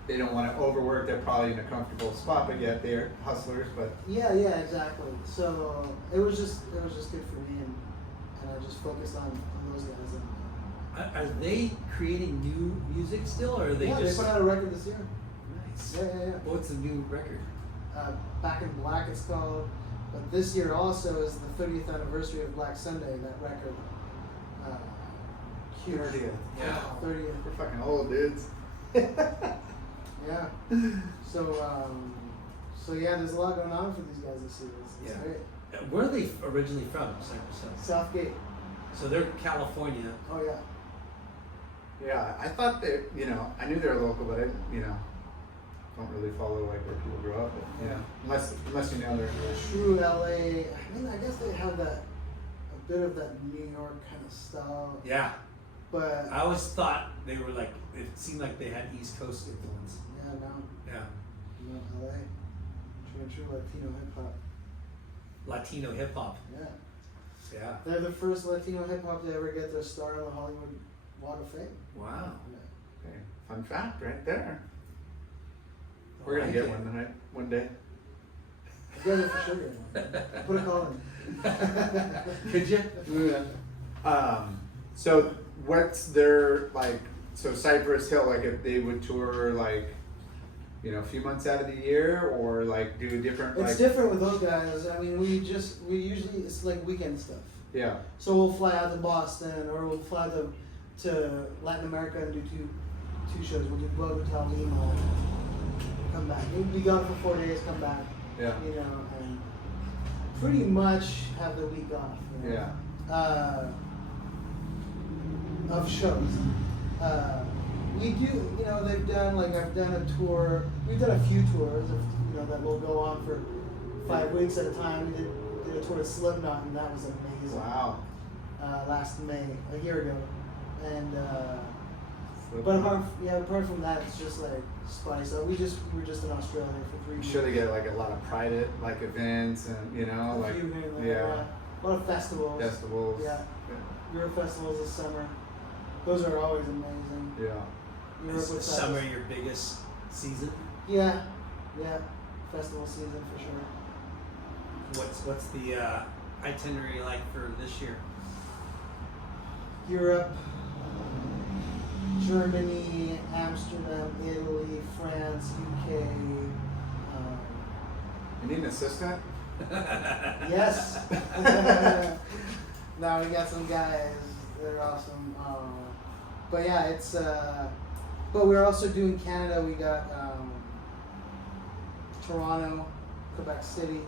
They don't want to overwork. They're probably in a comfortable spot, but yet they're hustlers. But Yeah, exactly. So it was just good for me, and I just focused on those guys. are they creating new music still, or are they Yeah, just? they put out a record this year. Nice. Yeah. What's the new record? Back in Black it's called. But this year also is the 30th anniversary of Black Sunday, that record. Huge. 30th. Yeah. 30th. We're fucking old dudes. Yeah. So yeah, there's a lot going on for these guys this year. It's Yeah. great. Where are they originally from? Cypress Hill. Southgate. So they're California. Oh yeah. Yeah, I thought that, you know, I knew they were local, but I, you know, don't really follow like where people grew up. But, you know, unless you know they're True LA. I mean, I guess they have a bit of that New York kind of style. Yeah. But I always thought they were like, it seemed like they had East Coast influence. yeah, no, Yeah. LA. True Latino hip hop. Latino hip hop. Yeah. Yeah. They're the first Latino hip hop to ever get their star on the Hollywood Walk of Fame. Wow. Yeah. okay. Fun fact right there. We're I gonna get like it. one day. I got it for sure. Put a call in. Could you? So what's their like? So Cypress Hill, like if they would tour like, you know, a few months out of the year, or like do different It's like. different with those guys. I mean, we usually, it's like weekend stuff. Yeah. So we'll fly out to Boston, or we'll fly to Latin America and do two shows. We'll do Bogota, Lima, come back. We'll be gone for 4 days, come back. Yeah. You know, and pretty much have the week off. You know? Yeah. Of shows. We do, you know, they've done, like I've done a tour, we've done a few tours, you know, that will go on for 5 weeks at a time. We did a tour at Slipknot, and that was amazing. Wow. Last May, a year ago. And, So but apart from that, it's just like spice. So we were just in Australia for 3 I'm weeks. sure they get like a lot of private like events and you know A like few here and there, yeah. A lot of festivals. Festivals. Yeah. Europe festivals this summer. Those are always amazing. Yeah. Europe Is with summer your biggest season? Yeah. Festival season for sure. What's the itinerary like for this year? Europe, Germany, Amsterdam, Italy, France, UK. You need an assistant? Yes. Now we got some guys. They're awesome. But yeah, it's. But we're also doing Canada. We got Toronto, Quebec City,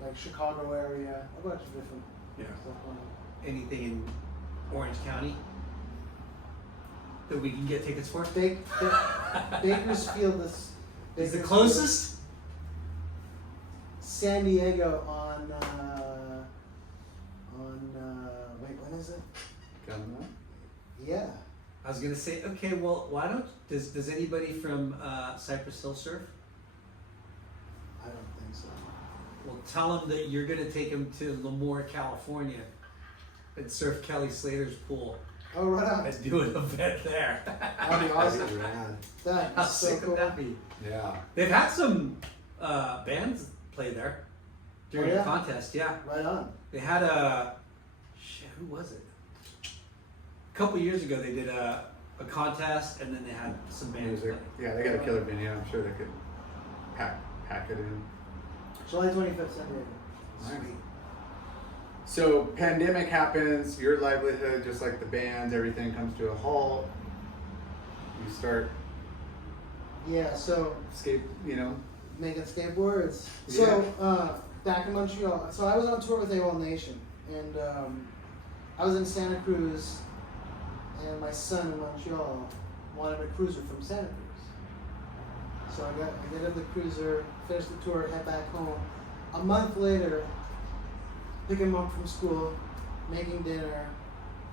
like Chicago area. A bunch of different stuff going on. Anything in Orange County that we can get tickets for? Bakersfield is. Is the closest? San Diego on wait, when is it? Coming up. Yeah. I was gonna say, okay, well, why don't does anybody from Cypress Hill surf? I don't think so. Well, tell them that you're gonna take them to Lemoore, California, and surf Kelly Slater's pool Oh, right on. and do an event there. That'd be awesome. Rad. That How is so sick cool. would that be? Yeah. They've had some bands play there during Oh, yeah? the contest. Yeah, Right on. they had who was it? A couple years ago, they did a contest, and then they had some bands Music. play. Yeah, they got a killer venue. I'm sure they could pack it in. July 25th, San Diego. Nice. So pandemic happens, your livelihood, just like the bands, everything comes to a halt. You start Yeah, so making making skateboards. So back in Montreal, so I was on tour with AWOL Nation, and I was in Santa Cruz, and my son in Montreal wanted a cruiser from Santa Cruz. So I get in the cruiser, finish the tour, head back home. A month later, pick him up from school, making dinner.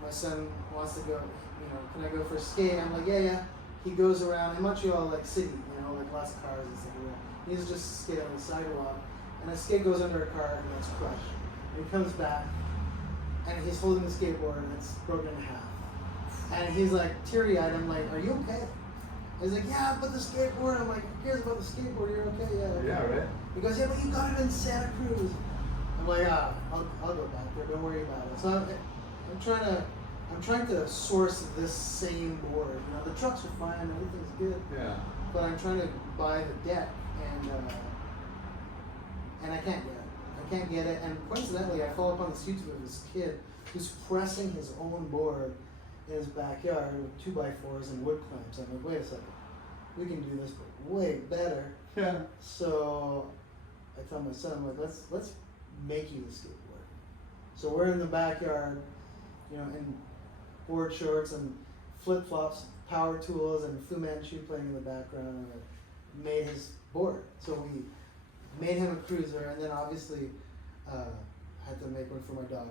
My son wants to go, can I go for a skate? I'm like, yeah. He goes around in Montreal, like city, like lots of cars and stuff like that. He used to just skate on the sidewalk, and a skate goes under a car and gets crushed. And he comes back, and he's holding the skateboard, and it's broken in half. And he's like teary-eyed. I'm like, are you okay? He's like, yeah, but the skateboard. I'm like, who cares about the skateboard? You're okay? Yeah. Yeah, right? He goes, yeah, but you got it in Santa Cruz. I'm like, I'll go back there. Don't worry about it. So I'm trying to source this same board. The trucks are fine, everything's good. Yeah. But I'm trying to buy the deck, and I can't get it. I can't get it. And coincidentally, I follow up on this YouTube of this kid who's pressing his own board in his backyard with 2x4s and wood clamps. I'm like, wait a second, we can do this, but way better. Yeah. So I tell my son, I'm like, let's make you the skateboard. So we're in the backyard, in board shorts and flip flops, power tools, and Fu Manchu playing in the background. And I made his board. So we made him a cruiser, and then obviously had to make one for my daughter.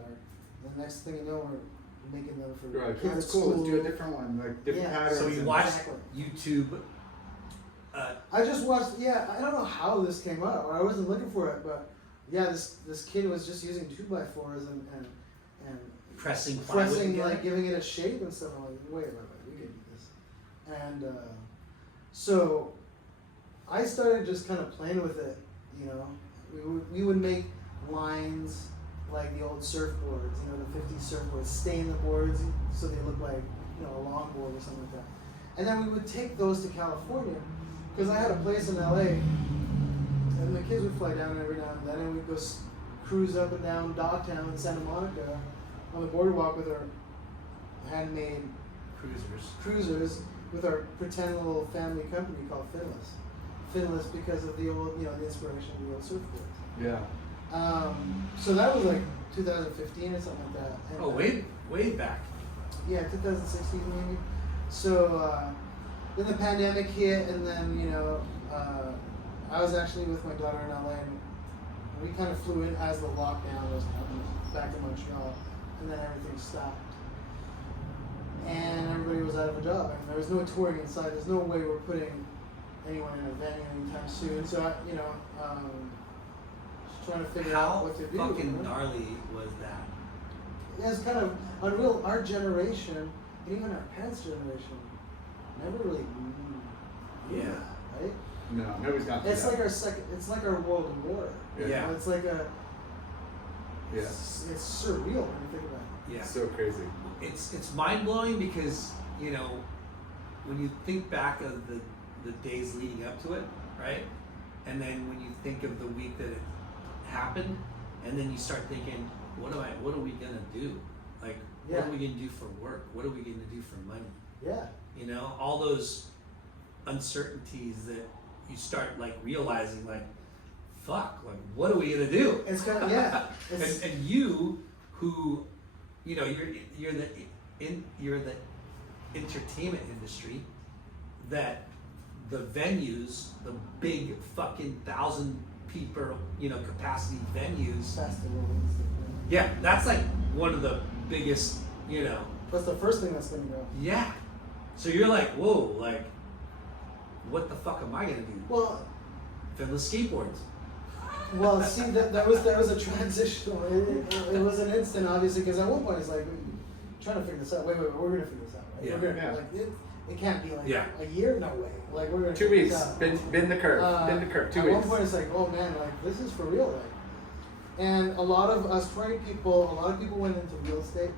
And the next thing you know, we're making them for Right. kids That's at cool. school. Let's do a different one, like different Yeah. patterns. So you and- watched Exactly. YouTube. I just watched. Yeah, I don't know how this came up. I wasn't looking for it, but yeah, this kid was just using 2x4s and Pressing plywood pressing, together? like giving it a shape and stuff. I'm like, wait, we can do this. And so I started just kind of playing with it. We would make lines like the old surfboards, the 50s surfboards, stain the boards so they look like a longboard or something like that. And then we would take those to California because I had a place in LA, and the kids would fly down every now and then, and we'd go cruise up and down Dogtown in Santa Monica on the boardwalk with our handmade cruisers with our pretend little family company called Finless. Finless because of the old, the inspiration of the old surfboard. Yeah. So that was like 2015 or something like that. And, Oh, way back. yeah, 2016 maybe. So then the pandemic hit, and then I was actually with my daughter in LA, and we kind of flew in as the lockdown was happening back to Montreal, and then everything stopped, and everybody was out of a job. I mean, there was no touring inside. There's no way we're putting anyone in a venue anytime soon. So I, just trying to figure out How what to do. fucking gnarly was that? Yeah, it's kind of unreal. Our generation, and even our parents' generation, never really knew Yeah. that, right? No, nobody's got. It's like our second. It's like our world war. Yeah. It's like a. Yeah. It's surreal when you think about it. Yeah. So crazy. It's mind blowing because when you think back of the days leading up to it, right? And then when you think of the week that it happened, and then you start thinking, what are we gonna do? Like, what Yeah. are we gonna do for work? What are we gonna do for money? Yeah. All those uncertainties that you start like realizing, like, fuck, like, what are we gonna do? It's kind of yeah. It's, and you who you're the entertainment industry, that the venues, the big fucking 1,000 people capacity venues, festival and stuff. yeah, that's like one of the biggest That's the first thing that's gonna go. yeah, so you're like, whoa, like, what the fuck am I gonna do? Well, Finless Skateboards. Well, see, that was a transitional. It was an instant, obviously, because at one point it's like trying to figure this out. Wait, we're gonna figure this out. Right? Yeah. We're gonna, like it can't be like Yeah. a year. No way. Like we're gonna 2 figure weeks. this out. Bend the curve. Bend the curve. 2 At weeks. one point it's like, oh man, like this is for real, like. And a lot of aspiring people, a lot of people went into real estate.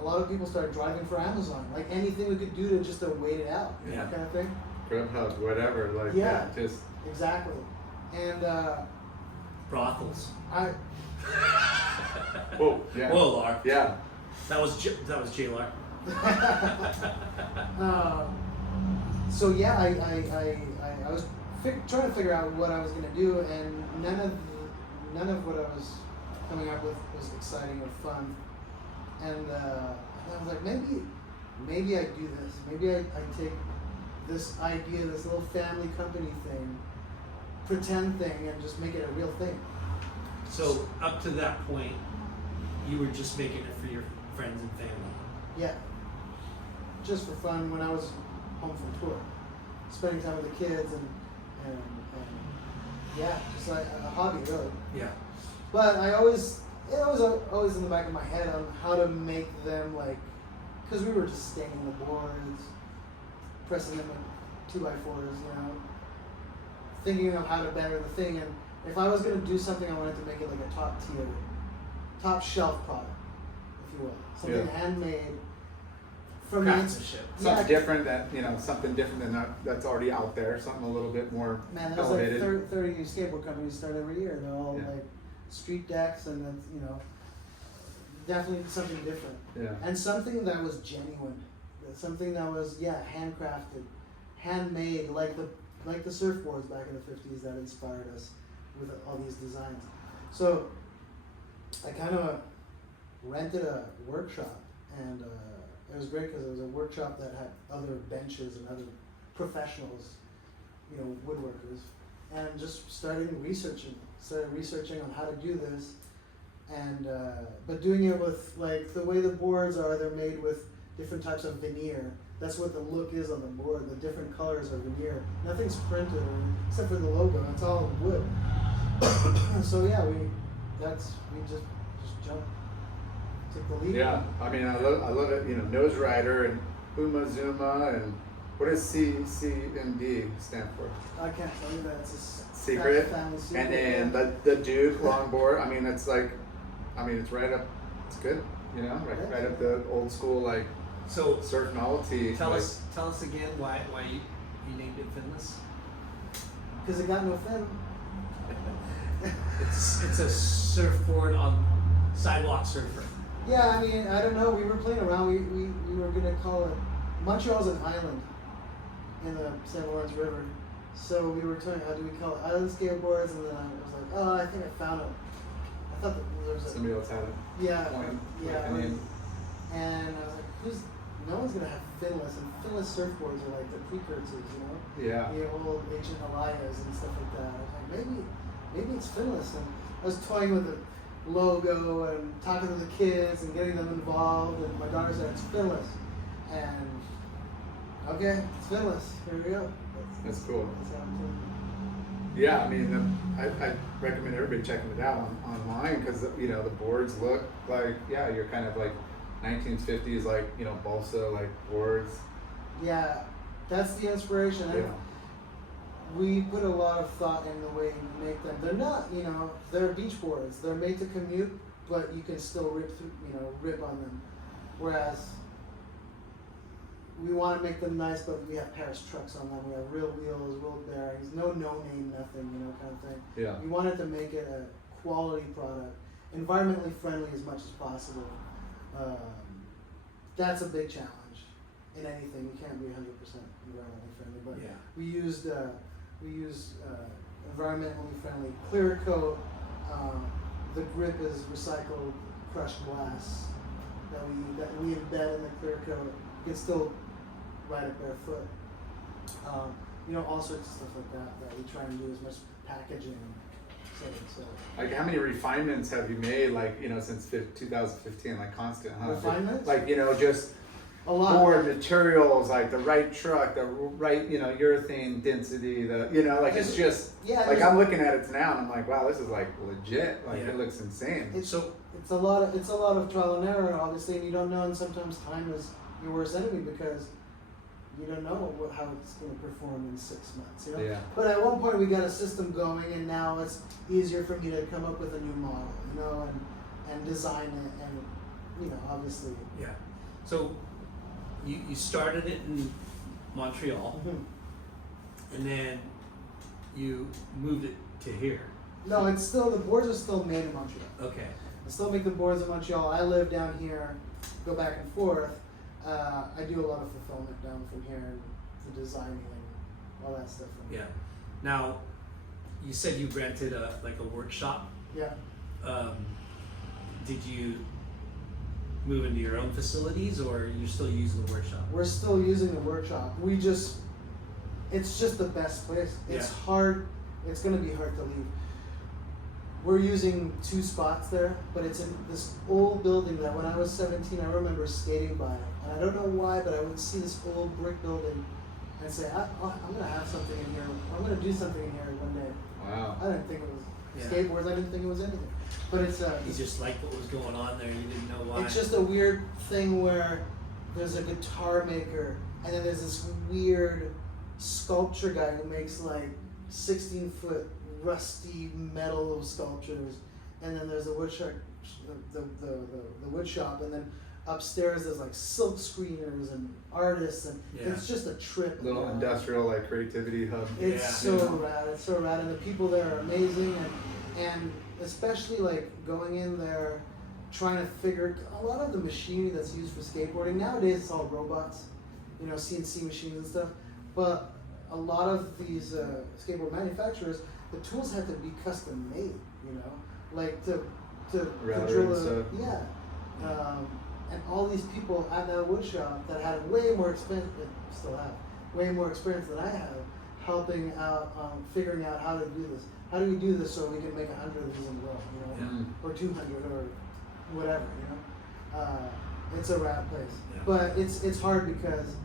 A lot of people started driving for Amazon, like anything we could do to just to wait it out, you know, Yeah. kind of thing. Grubhub, whatever, like Yeah. that. Just Exactly. And Brothels. I. whoa, yeah. Whoa, Lar. Yeah. That was JLar. So yeah, I was trying to figure out what I was gonna do, and none of what I was coming up with was exciting or fun. And I was like, maybe I do this. Maybe I take this idea, this little family company thing, pretend thing, and just make it a real thing. So up to that point, you were just making it for your friends and family. Yeah. Just for fun when I was home from tour. Spending time with the kids and yeah, just like a hobby really. Yeah. But it was always in the back of my head on how to make them like, because we were just staining the boards, pressing them in 2x4s, you know, thinking of how to better the thing. And if I was going to do something, I wanted to make it like a top tier, top shelf product, if you will. Something handmade from the Craftsmanship. Something different that, something different than that's already out there. Something a little bit more Man, there's elevated. like 30 new skateboard companies start every year. They're all Yeah. like street decks, and that's, definitely something different. Yeah. And something that was genuine. Something that was, handcrafted, handmade, like the surfboards back in the 50s that inspired us with all these designs. So I kind of rented a workshop, and it was great because it was a workshop that had other benches and other professionals, woodworkers, and just started researching on how to do this, and but doing it with like the way the boards are, they're made with different types of veneer. That's what the look is on the board. The different colors are veneer. Nothing's printed except for the logo. It's all wood. So yeah, we just jumped, took the lead. Yeah, I mean, I love it. Nose Rider and Uma Zuma, and what does CMD stand for? I can't tell you that. It's a Secret. family secret. And then the Duke longboard. I mean, it's like, it's right up. It's good. Right up the old school like So surf novelty. tell like, us again why you named it Finless. Because it got no fin. It's a surfboard on sidewalk surfer. Yeah, I mean, I don't know. We were playing around. We were gonna call it. Montreal's an island in the St. Lawrence River, so we were talking. How do we call it? Island skateboards, and then I was like, oh, I think I found it. I thought that there was a somebody else had it. yeah, Point, yeah. like, And I was like, no one's gonna have finless, and finless surfboards are like the precursors, Yeah. the old ancient Himalayas and stuff like that. I was like, maybe it's finless, and I was toying with the logo and talking to the kids and getting them involved, and my daughter said it's finless, and okay, it's finless. Here we go. That's cool. That's how I'm doing. Yeah, I mean, I recommend everybody checking it out online because the boards look like you're kind of like 1950s like balsa like boards. Yeah, that's the inspiration. Yeah. We put a lot of thought in the way we make them. They're not, they're beach boards. They're made to commute, but you can still rip on them. Whereas we want to make them nice, but we have Paris trucks on them. We have real wheels, real bearings, no name, nothing, kind of thing. Yeah. We wanted to make it a quality product, environmentally friendly as much as possible. That's a big challenge in anything. You can't be 100% environmentally friendly, but Yeah. we used environmentally friendly clear coat. The grip is recycled crushed glass that we embed in the clear coat. You can still ride it barefoot. All sorts of stuff like that we try and do as much packaging. So. Like how many refinements have you made since 2015 like constant? Huh? Refinements? Like just A lot. board materials, like the right truck, the right, urethane density, like it's just, Yeah, like I'm looking at it now and I'm like, wow, this is like legit. Like Yeah. it looks insane. It's a lot of trial and error, obviously, and you don't know, and sometimes time is your worst enemy because you don't know how it's going to perform in 6 months. Yeah. But at one point we got a system going, and now it's easier for me to come up with a new model, and design it, and obviously. Yeah. So you started it in Montreal, and then you moved it to here. No, it's still, the boards are still made in Montreal. Okay. I still make the boards in Montreal. I live down here, go back and forth. I do a lot of fulfillment down from here, and the designing and all that stuff. Yeah. Now, you said you rented a workshop. Yeah. Did you move into your own facilities, or are you still using the workshop? We're still using the workshop. It's just the best place. It's Yeah. hard. It's going to be hard to leave. We're using 2 spots there, but it's in this old building that when I was 17, I remember skating by it. And I don't know why, but I would see this old brick building and say, I'm going to have something in here. I'm going to do something in here one day. Wow. I didn't think it was Yeah. skateboards. I didn't think it was anything. But it's You just liked what was going on there. You didn't know why. it's just a weird thing where there's a guitar maker, and then there's this weird sculpture guy who makes like 16-foot rusty metal sculptures, and then there's the wood shop, the wood shop, and then upstairs there's like silk screeners and artists, and Yeah. it's just a trip. Little industrial like creativity hub. It's Yeah. so rad. It's so rad, and the people there are amazing, and especially like going in there, trying to figure a lot of the machinery that's used for skateboarding nowadays. It's all robots, CNC machines and stuff. But a lot of these skateboard manufacturers, the tools have to be custom made. Like to Router drill and stuff. Yeah. And all these people at that wood shop that had way more experience, still have way more experience than I have, helping out, figuring out how to do this. How do we do this so we can make 100 of these in a row, Yeah. or 200 or whatever, It's a rad place, Yeah. but it's hard because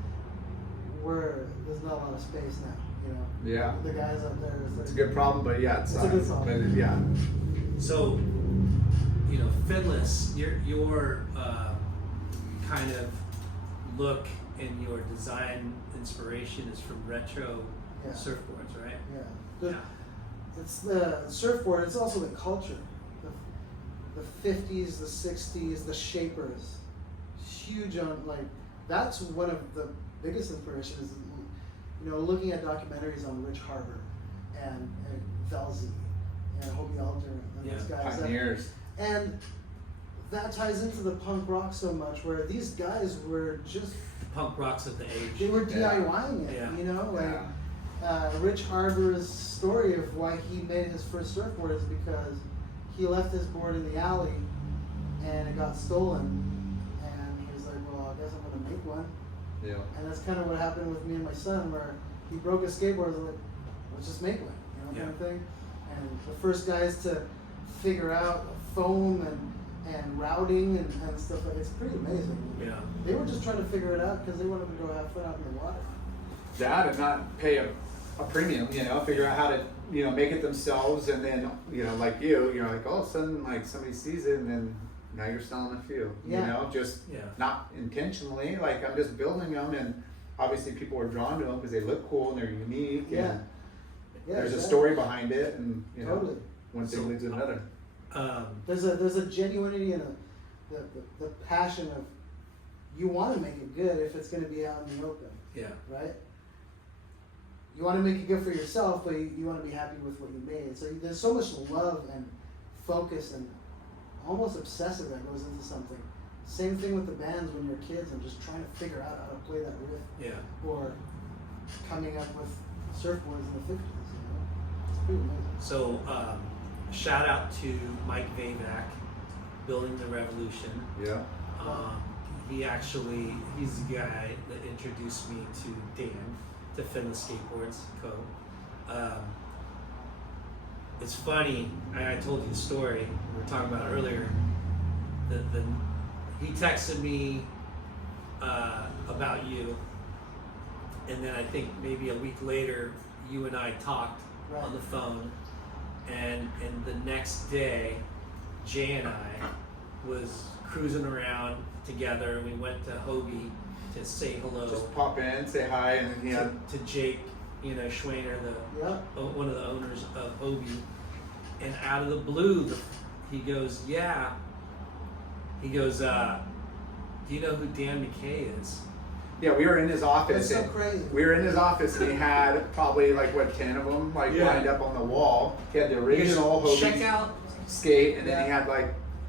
there's not a lot of space now, Yeah. The guys up there. It's a good problem, but yeah, It's a good problem. But yeah. So, Finless, your kind of look and your design inspiration is from retro Yeah. surfboards, right? Yeah. It's the surfboard. It's also the culture. The 50s, the 60s, the shapers. Huge on that's one of the biggest inspirations. Looking at documentaries on Rich Harbour and Velzy and Hobie Alter and those guys. Pioneers. And that ties into the punk rock so much, where these guys were just Punk rock's at the age. they were Yeah. DIYing it. Yeah. Rich Harbour's story of why he made his first surfboard is because he left his board in the alley and it got stolen, and he was like, well, I guess I'm gonna make one. Yeah. And that's kind of what happened with me and my son, where he broke his skateboard. I was like, let's just make one, kind of thing. And the first guys to figure out foam and routing and stuff like it's pretty amazing. Yeah. They were just trying to figure it out because they wanted to go have fun out in the water. That and not pay a premium, figure out how to, make it themselves, and then, like you're like, all of a sudden, like somebody sees it, and then now you're selling a few, just Yeah. not intentionally, like I'm just building them, and obviously people are drawn to them because they look cool and they're unique, Yeah. and Yeah, there's a exactly. story behind it, and, Totally. one thing leads to another. There's a genuinity and the passion of you want to make it good if it's going to be out in the open, Yeah. right? You want to make it good for yourself, but you want to be happy with what you made. So there's so much love and focus and almost obsessive that goes into something. Same thing with the bands when you're kids and just trying to figure out how to play that riff, Yeah. or coming up with surfboards in the 50s. It's pretty amazing. So, shout out to Mike Vavac, Building the Revolution. Yeah. He's the guy that introduced me to Dan, to Finless Skateboards Co. It's funny, I told you the story, we were talking about it earlier, he texted me about you, and then I think maybe a week later, you and I talked on the phone, and the next day, Jay and I was cruising around together, and we went to Hobie to say hello. Just pop in, say hi, and then he had to Jake, Schwainer, one of the owners of Hobie, and out of the blue, he goes, yeah. He goes, do you know who Dan McKay is? Yeah, we were in his office. That's so crazy. We were in his office, and he had probably 10 of them lined up on the wall. He had the original Hobie check out skate, and then he had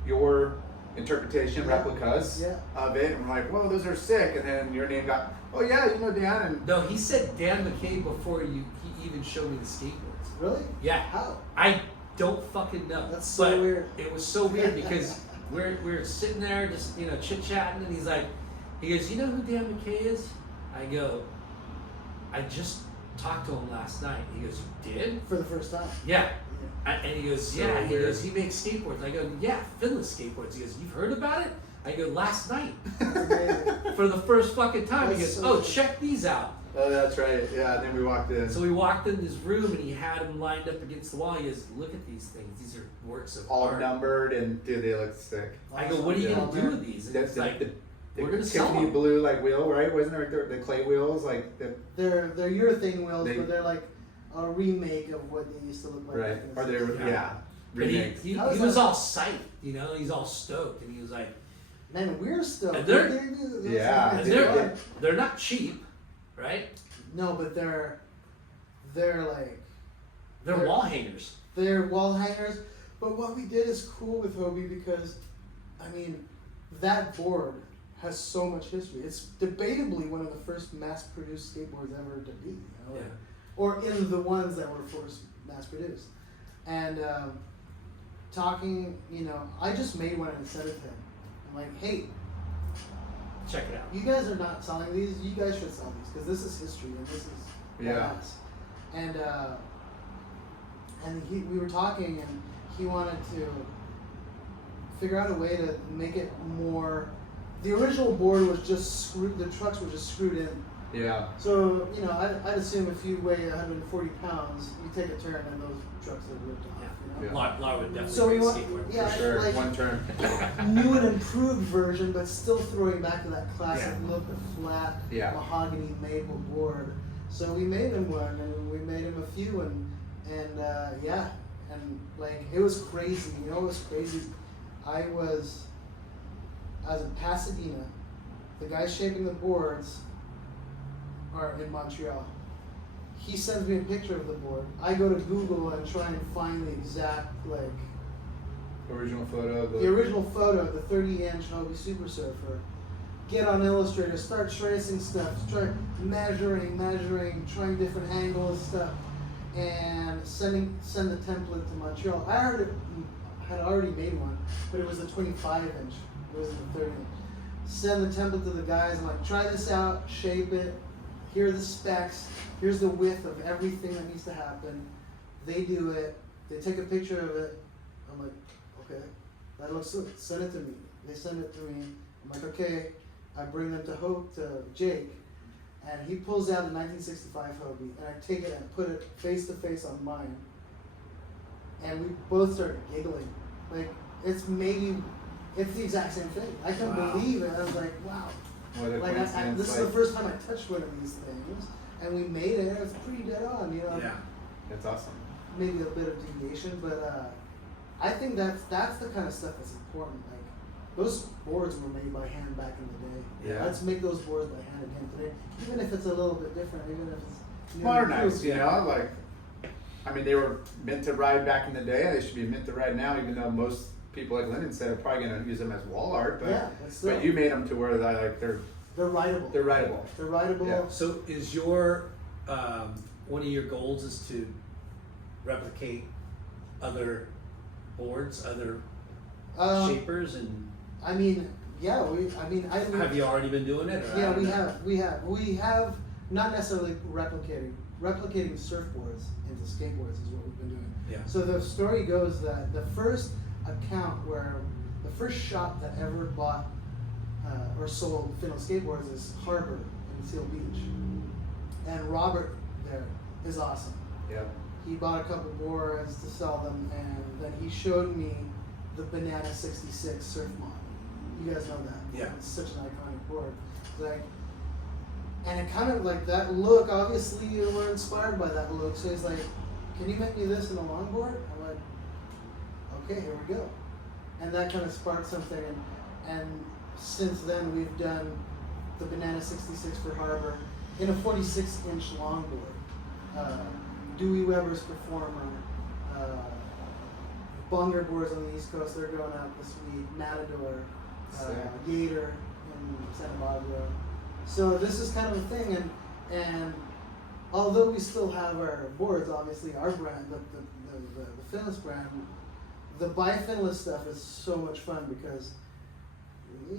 your interpretation replicas Yeah. of it, and we're like, whoa, those are sick. And then your name got, oh yeah, you know Dan. And No, he said Dan McKay before he even showed me the skateboards. Really? Yeah. How? I don't fucking know. That's so but weird. It was so weird because we're sitting there just chit chatting, and he goes, you know who Dan McKay is? I go, I just talked to him last night. He goes, you did? For the first time. Yeah. And he goes, So yeah. He weird. goes, he makes skateboards. I go, yeah, Finless Skateboards. He goes, you've heard about it? I go, last night. Amazing. For the first fucking time. He That's goes, so oh, cool. check these out. oh, that's right. Yeah. And then we walked in. So we walked in his room, and he had them lined up against the wall. He goes, look at these things. These are works of all art. numbered, and dude, they look sick. I go, what are you Yeah. going to do with these? And That's it's like, the we're gonna sell Tiffany them. blue wheel, right? Wasn't there the clay wheels They're urethane wheels, They- but they're like a remake of what they used to look like. right? back in the Or they 60s. were Yeah. But remakes. he How is was that? all psyched, he's all stoked, and he was like, Man, we're still. And they're- Yeah, and They're- they're not cheap, right? No, but they're like They're They're- wall hangers. they're wall hangers. But what we did is cool with Hobie because, I mean, that board has so much history. It's debatably one of the first mass-produced skateboards ever to be, Yeah. or in the ones that were first mass-produced. And talking, I just made one and sent it to him. I'm like, hey, Check it out. you guys are not selling these. You guys should sell these because this is history and this is Yeah. badass. And we were talking, and he wanted to figure out a way to make it more. The original board was just screwed. The trucks were just screwed in. Yeah. So I'd assume if you weigh 140 pounds, you take a turn, and those trucks are ripped off. Yeah. Laura would definitely So we bring a want, skateboard. yeah, For sure. like One turn. new and improved version, but still throwing back to that classic Yeah. look, the flat Yeah. mahogany maple board. So we made him one, and we made him a few, and like it was crazy. It was crazy. I was in Pasadena. The guy shaping the boards are in Montreal. He sends me a picture of the board. I go to Google and try and find the exact Original photo of the original photo of the 30-inch Hobie Super Surfer. Get on Illustrator, start tracing stuff, start measuring, trying different angles, stuff, and send the template to Montreal. I had already made one, but it was a 25-inch. It wasn't the 30-inch. Send the template to the guys. I'm like, try this out, shape it. Here are the specs. Here's the width of everything that needs to happen. They do it. They take a picture of it. I'm like, okay, that looks good. Send it to me. They send it to me. I'm like, okay. I bring them to Jake, and he pulls out the 1965 Hobie, and I take it and put it face to face on mine. And we both started giggling. Like, it's the exact same thing. I couldn't Wow. believe it. I was like, wow. What a Like, coincidence. this is the first time I touched one of these things, and we made it. It was pretty dead on, Yeah. That's awesome. Maybe a bit of deviation, but I think that's the kind of stuff that's important. Like, those boards were made by hand back in the day. Yeah. Let's make those boards by hand again today, even if it's a little bit different, even if it's Modernized, improved. they were meant to ride back in the day. They should be meant to ride now, even though most people, like Lyndon said, are probably going to use them as wall art. But, Yeah, but still. but you made them to where they're They're rideable. they're rideable. They're rideable. Yeah. So is your one of your goals is to replicate other boards, other shapers, and I mean, yeah, have you already been doing it? Or Yeah, I don't we know? have not necessarily replicating surfboards into skateboards is what we've been doing. Yeah. So the story goes that the first shop that ever bought or sold Finless Skateboards is Harbor in Seal Beach. And Robert there is awesome. Yep. He bought a couple boards to sell them, and then he showed me the Banana 66 surf mod. You guys know that. Yeah. It's such an iconic board. Like, and it kind of like that look, obviously you were inspired by that look. So he's like, can you make me this in a longboard? I'm like, okay, here we go. And that kind of sparked something. And since then we've done the Banana 66 for Harbor in a 46-inch longboard. Dewey Weber's Performer, Bonger boards on the East Coast, they're going out this week, Matador, Gator in Santa Barbara. So this is kind of a thing, and although we still have our boards, obviously our brand, the Finless brand, the Buy Finless stuff is so much fun because,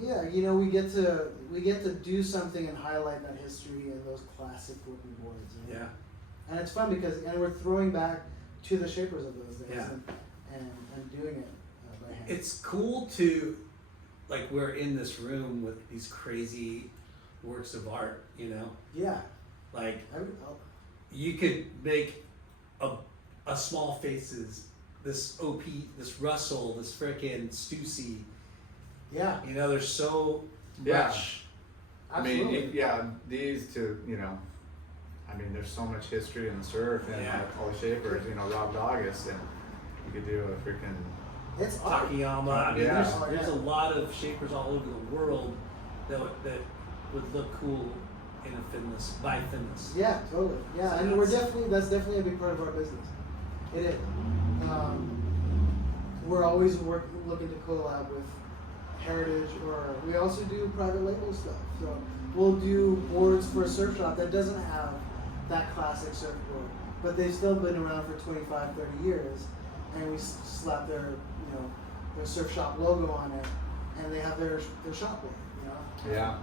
yeah, you know, we get to do something and highlight that history and those classic wooden boards. You know? Yeah. And it's fun because we're throwing back to the shapers of those days Yeah. and doing it by hand. It's cool to, like, we're in this room with these crazy works of art, you know? Yeah. Like, I'll, you could make a Small Faces, this OP, this Russell, this frickin' Stussy. yeah. You know, there's so Yeah. much. Absolutely. These two, you know, I mean, there's so much history in the surf and Yeah. all the shapers, you know, Rob Doggis, and you could do a freaking, It's art. Takayama. I mean, Yeah. there's a lot of shapers all over the world that would look cool in a Finless, by Finless. Yeah, totally. Yeah, So and that's definitely a big part of our business. It is. We're always looking to collab with Heritage, or we also do private label stuff. So we'll do boards for a surf shop that doesn't have that classic surfboard, but they've still been around for 25, 30 years, and we slap their, you know, their surf shop logo on it, and they have their shop board, you know. yeah.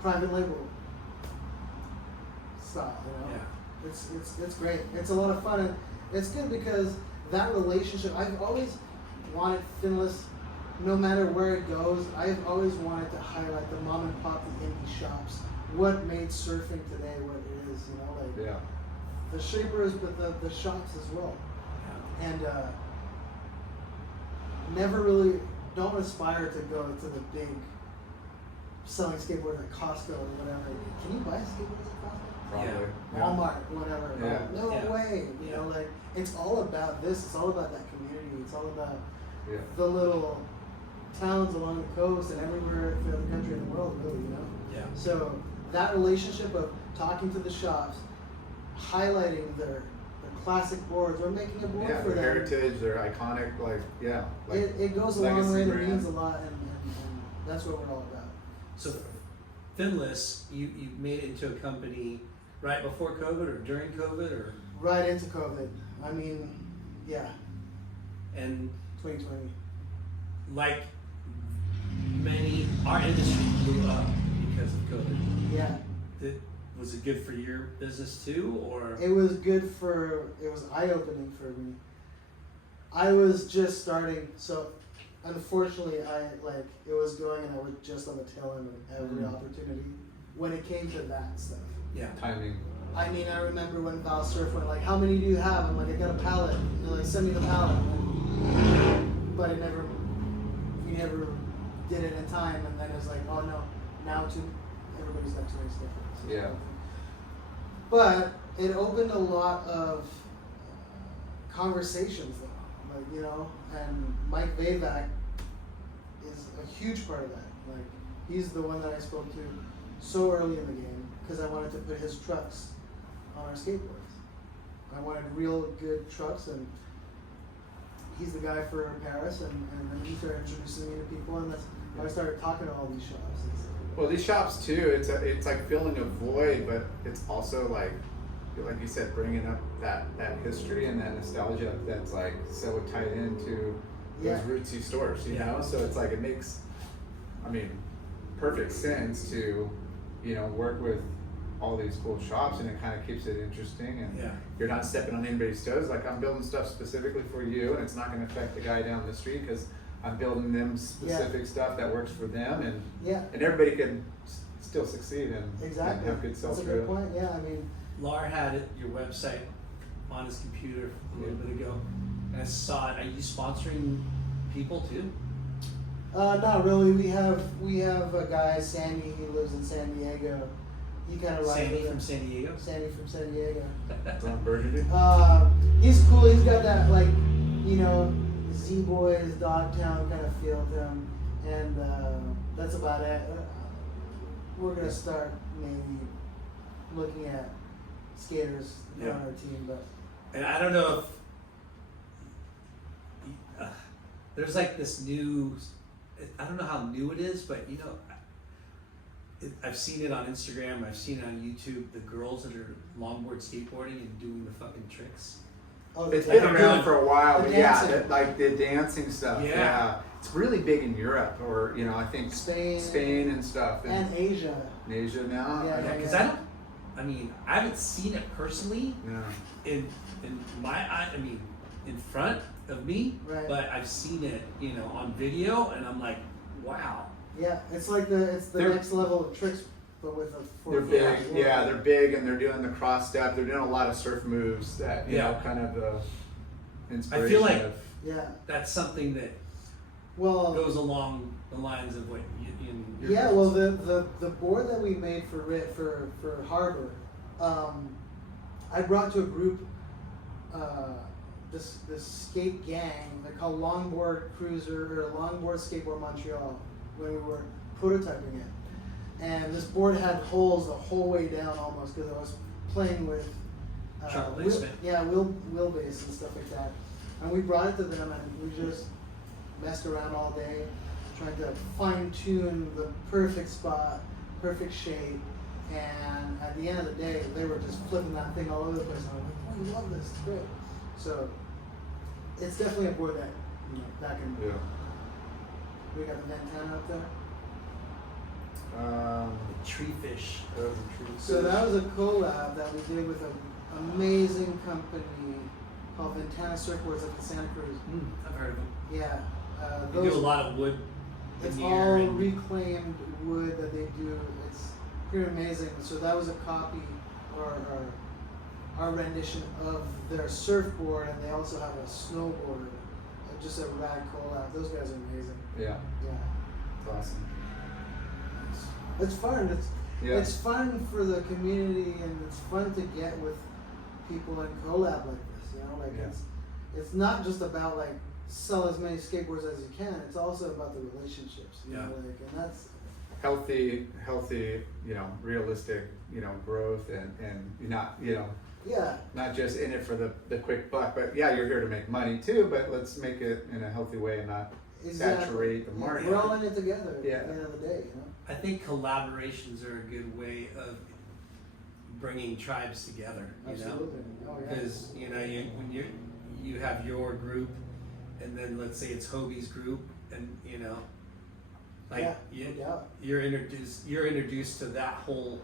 Private label style, you know. Yeah. It's great. It's a lot of fun, and it's good because that relationship. I've always wanted Finless, no matter where it goes. I've always wanted to highlight the mom and pop, the indie shops. What made surfing today what it is, you know, like Yeah. the shapers, but the shops as well. And never really don't aspire to go to the big selling skateboards at Costco or whatever. Can you buy skateboards at Costco? Probably. Yeah. Walmart, whatever. Yeah. No Yeah. way. You Yeah. know, like it's all about this. It's all about that community. It's all about Yeah. the little towns along the coast and everywhere throughout the country and the world, really. You know. Yeah. So that relationship of talking to the shops, highlighting their classic boards, or making a board Yeah, for their them. heritage, their iconic, like, yeah. Like It goes a long legacy way and it brand. means a lot, and that's what we're all about. So, Finless, you made it into a company right before COVID or during COVID, or Right into COVID. I mean, yeah, and 2020. like many, our industry blew up because of COVID. Yeah, Was it good for your business too, or? it was good it was eye-opening for me. I was just starting, so unfortunately it was going and I was just on the tail end of every opportunity when it came to that stuff. Yeah. Timing. I mean, I remember when Val Surf went like, how many do you have? I'm like, I got a pallet. And they're like, send me the pallet. But we never did it in time. And then it was like, oh no, now everybody's got too many stuff. Yeah. But it opened a lot of conversations though, like, you know, and Mike Vavac is a huge part of that. Like, he's the one that I spoke to so early in the game because I wanted to put his trucks on our skateboards. I wanted real good trucks, and he's the guy for Paris, and then he started introducing me to people, and that's how I started talking to all these shops. Well, these shops too, it's like filling a void, but it's also like you said, bringing up that history and that nostalgia that's like so tied into those rootsy stores, you know? So it's like, it makes, I mean, perfect sense to, you know, work with all these cool shops, and it kind of keeps it interesting, and you're not stepping on anybody's toes. Like, I'm building stuff specifically for you, and it's not going to affect the guy down the street, because I'm building them specific stuff that works for them, and Yeah. and everybody can still succeed and Exactly. have good sell That's a through. good point. Yeah, I mean, Lar had your website on his computer a little bit ago, and I saw it. Are you sponsoring people too? not really. We have a guy, Sandy. He lives in San Diego. He kind of Sandy from San Diego. Sandy from San Diego. From Burgundy. He's cool. He's got that like, you know, Z Boys, Dogtown kind of feel to him, and that's about it. We're gonna start maybe looking at skaters on our team, but And I don't know if there's like this new. I don't know how new it is, but you know, I've seen it on Instagram. I've seen it on YouTube. The girls that are longboard skateboarding and doing the fucking tricks. It's the- been like around around for a while, the but yeah, dancing. like the dancing stuff. Yeah. Yeah. It's really big in Europe, or you know, I think Spain and stuff, and Asia. in Asia now. Yeah, Yeah, because I mean, I haven't seen it personally Yeah. in my eye. I mean, in front of me, Right. but I've seen it, you know, on video, and I'm like, wow. Yeah, it's like the They're- next level of tricks, but with a They're 40 big, yeah, they're big, and they're doing the cross step. They're doing a lot of surf moves that, you know, Yeah. kind of the inspiration I feel like of. Yeah. that's something that Well, goes along the lines of what you in your yeah. Well, the board that we made for Harbor, I brought to a group this skate gang. They're called Longboard Cruiser or Longboard Skateboard Montreal when we were prototyping it. And this board had holes the whole way down almost because I was playing with Truck placement. wheelbase and stuff like that. And we brought it to them and we just messed around all day trying to fine tune the perfect spot, perfect shape. And at the end of the day, they were just flipping that thing all over the place. And I'm like, oh, you love this, it's great. So it's definitely a board that, you know, that can. Yeah. We got the Ventana up there. tree fish. That was a true. So that was a collab that we did with an amazing company called Ventana Surfboards up in Santa Cruz. I've heard of them. Yeah. They do a lot of wood. It's veneer all and- reclaimed wood that they do. It's pretty amazing. So that was a copy or our rendition of their surfboard, and they also have a snowboard. Just a rad collab. Those guys are amazing. Yeah, Yeah. it's awesome. It's fun. Yeah. It's fun for the community, and it's fun to get with people and collab like this. You know, like Yeah. it's not just about like sell as many skateboards as you can. It's also about the relationships. You know, Yeah. like, and that's Healthy, you know, realistic, you know, growth and you're not, you know, yeah. not just in it for the quick buck, but yeah, you're here to make money too, but let's make it in a healthy way and not saturate the market. We're all in it together Yeah. at the end of the day. You know. I think collaborations are a good way of bringing tribes together. You know, Absolutely. Oh yeah. because when you have your group, and then let's say it's Hobie's group, and like Yeah, no doubt. you're introduced to that whole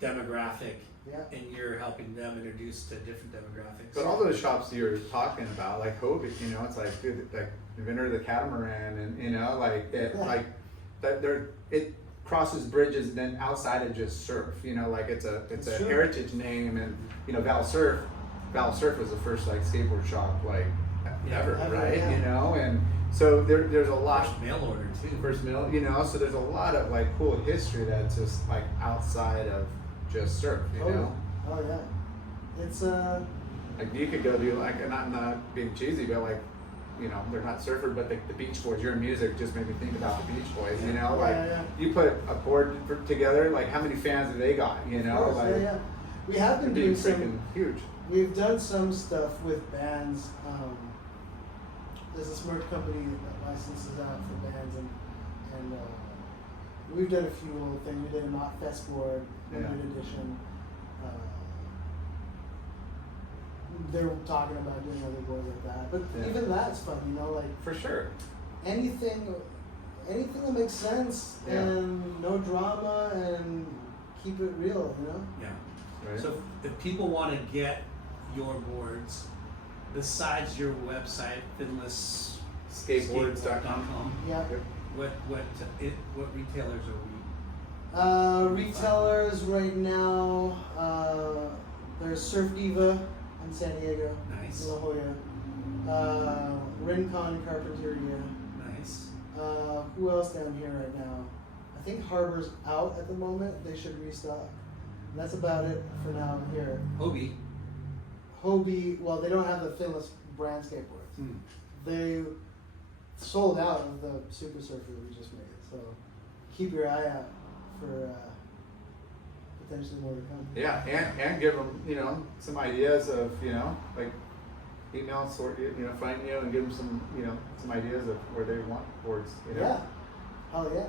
demographic, Yeah. and you're helping them introduce to different demographics. But all those shops you're talking about, like Hobie, you know, it's like, dude, like inventor of the catamaran, and you know, like that, Yeah. like that. It crosses bridges, then outside of just surf, you know, like it's a It's a true. heritage name, and you know, Val Surf was the first like skateboard shop like ever, Ever, right? yeah. You know, and so there's a lot. First mail order too. First mill, you know, so there's a lot of like cool history that's just like outside of just surf, you know. Oh yeah. It's Like you could go do like, not being cheesy, but like, you know, they're not surfer, but the Beach Boys. Your music just made me think about the Beach Boys. You know, like yeah. you put a board together, like how many fans have they got? You know, Of course, like yeah. We have been they're being doing freaking huge. We've done some stuff with bands. There's this merch company that licenses out for bands, and we've done a few little things. We did a Not Fest board, limited edition. They're talking about doing other boards like that, but Yeah. even that's fun, you know, like For sure. anything that makes sense Yeah. and no drama and keep it real, you know. Yeah. Right? So if people want to get your boards, besides your website, Finless Skateboards.com. Yeah. Yep. what retailers are we? Retailers right now, there's Surf Diva in San Diego, Nice. La Jolla, Rincon Carpinteria. Nice. Who else down here right now? I think Harbor's out at the moment. They should restock. And that's about it for now here. Hobie. Hobie, well, they don't have the Finless brand skateboards. They sold out of the Super Surfer that we just made. So keep your eye out for potentially more to come. Yeah, and give them, you know, some ideas of, you know, like email, sort, you know, find you and give them some, you know, some ideas of where they want boards, you know. Yeah. Hell yeah.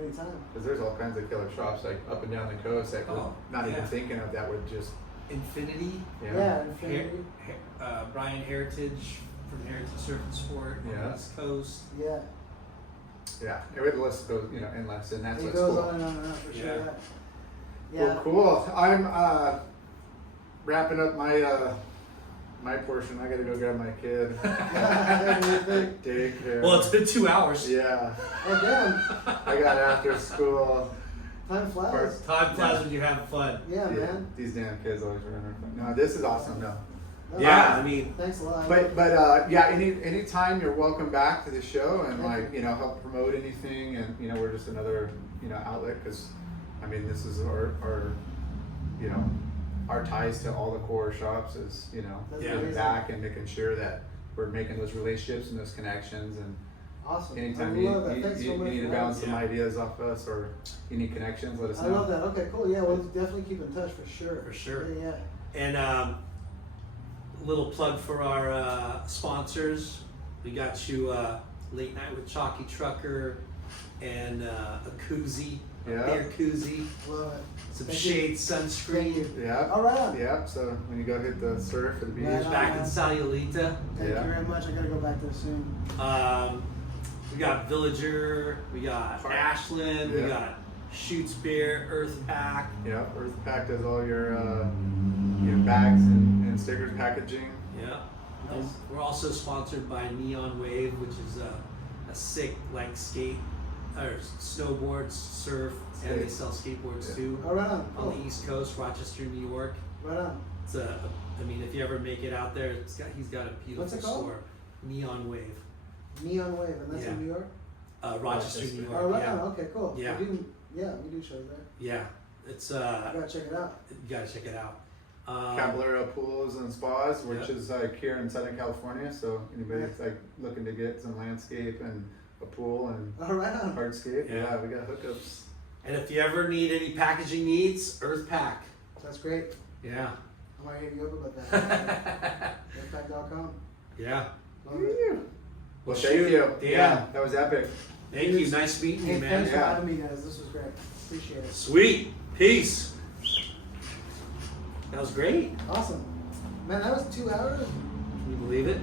Anytime. Because there's all kinds of killer shops like up and down the coast that we're not even thinking of that would just. Infinity. Yeah, Infinity. Brian Heritage from Heritage Surf and Sport on the East Coast. Yeah. Yeah, the list goes, you know, endless, and that's It what's goes cool. on and on and on for sure. Yeah. Yeah. Well, cool. I'm wrapping up my my portion. I gotta go grab my kid. Daycare. Well, it's been 2 hours. Yeah. Oh damn. I got after school. Time flies. Time flies when you're having fun. Yeah, man. These damn kids always remember. No, this is awesome. No. No, Yeah, I mean, thanks a lot. But yeah, anytime you're welcome back to the show and like, you know, help promote anything, and you know, we're just another, you know, outlet, because I mean, this is our you know, our ties to all the core shops is, you know, That's giving amazing. back and making sure that we're making those relationships and those connections. And Awesome. anytime I you love that. Thanks so much need to for bounce having some Yeah. ideas off us, or you need connections, let us I know. love that. Okay, cool. Yeah, we'll definitely keep in touch for sure. For sure. Yeah, yeah. And little plug for our sponsors. We got you Late Night with Chalky Trucker and a koozie, a Yeah. beer koozie, Love it. some Thank you. shade Thank sunscreen. you. Yeah. All right. Yeah. So when you go hit the surf or the beach, Right on. Back in Sayulita. Thank Yeah. you very much. I gotta go back there soon. We got Villager, we got Ashland, we Yeah. got Shoots Beer, Earth Pack. yeah, Earth Pack does all your bags and stickers packaging. Yeah. Nice. And we're also sponsored by Neon Wave, which is a sick like skate or snowboards, surf, and they Skate. sell skateboards Yeah. too All right on. on Cool. the East Coast, Rochester, New York. Right on. It's I mean, if you ever make it out there, he's got a beautiful What's it called? store. Neon Wave, Neon Wave, and that's Yeah. in New York? Rochester, New York. Oh, right yeah. on. Okay, cool. Yeah. We do shows there. Yeah, it's You gotta check it out. you gotta check it out. Caballero Pools and Spas, which Yeah. is like here in Southern California. So anybody's like looking to get some landscape and a pool and All right on. hardscape, Yeah. yeah, we got hookups. And if you ever need any packaging needs, Earth Pack. That's great. Yeah. I might hit you up about that. Redpack.com. Yeah. Love it. Well, Shoot, thank you. Dan. Yeah, that was epic. Thank you. Nice meeting Hey, you, man. thanks for Yeah. having me, guys. This was great. Appreciate it. Sweet. Peace. That was great. Awesome. Man, that was 2 hours. Can you believe it?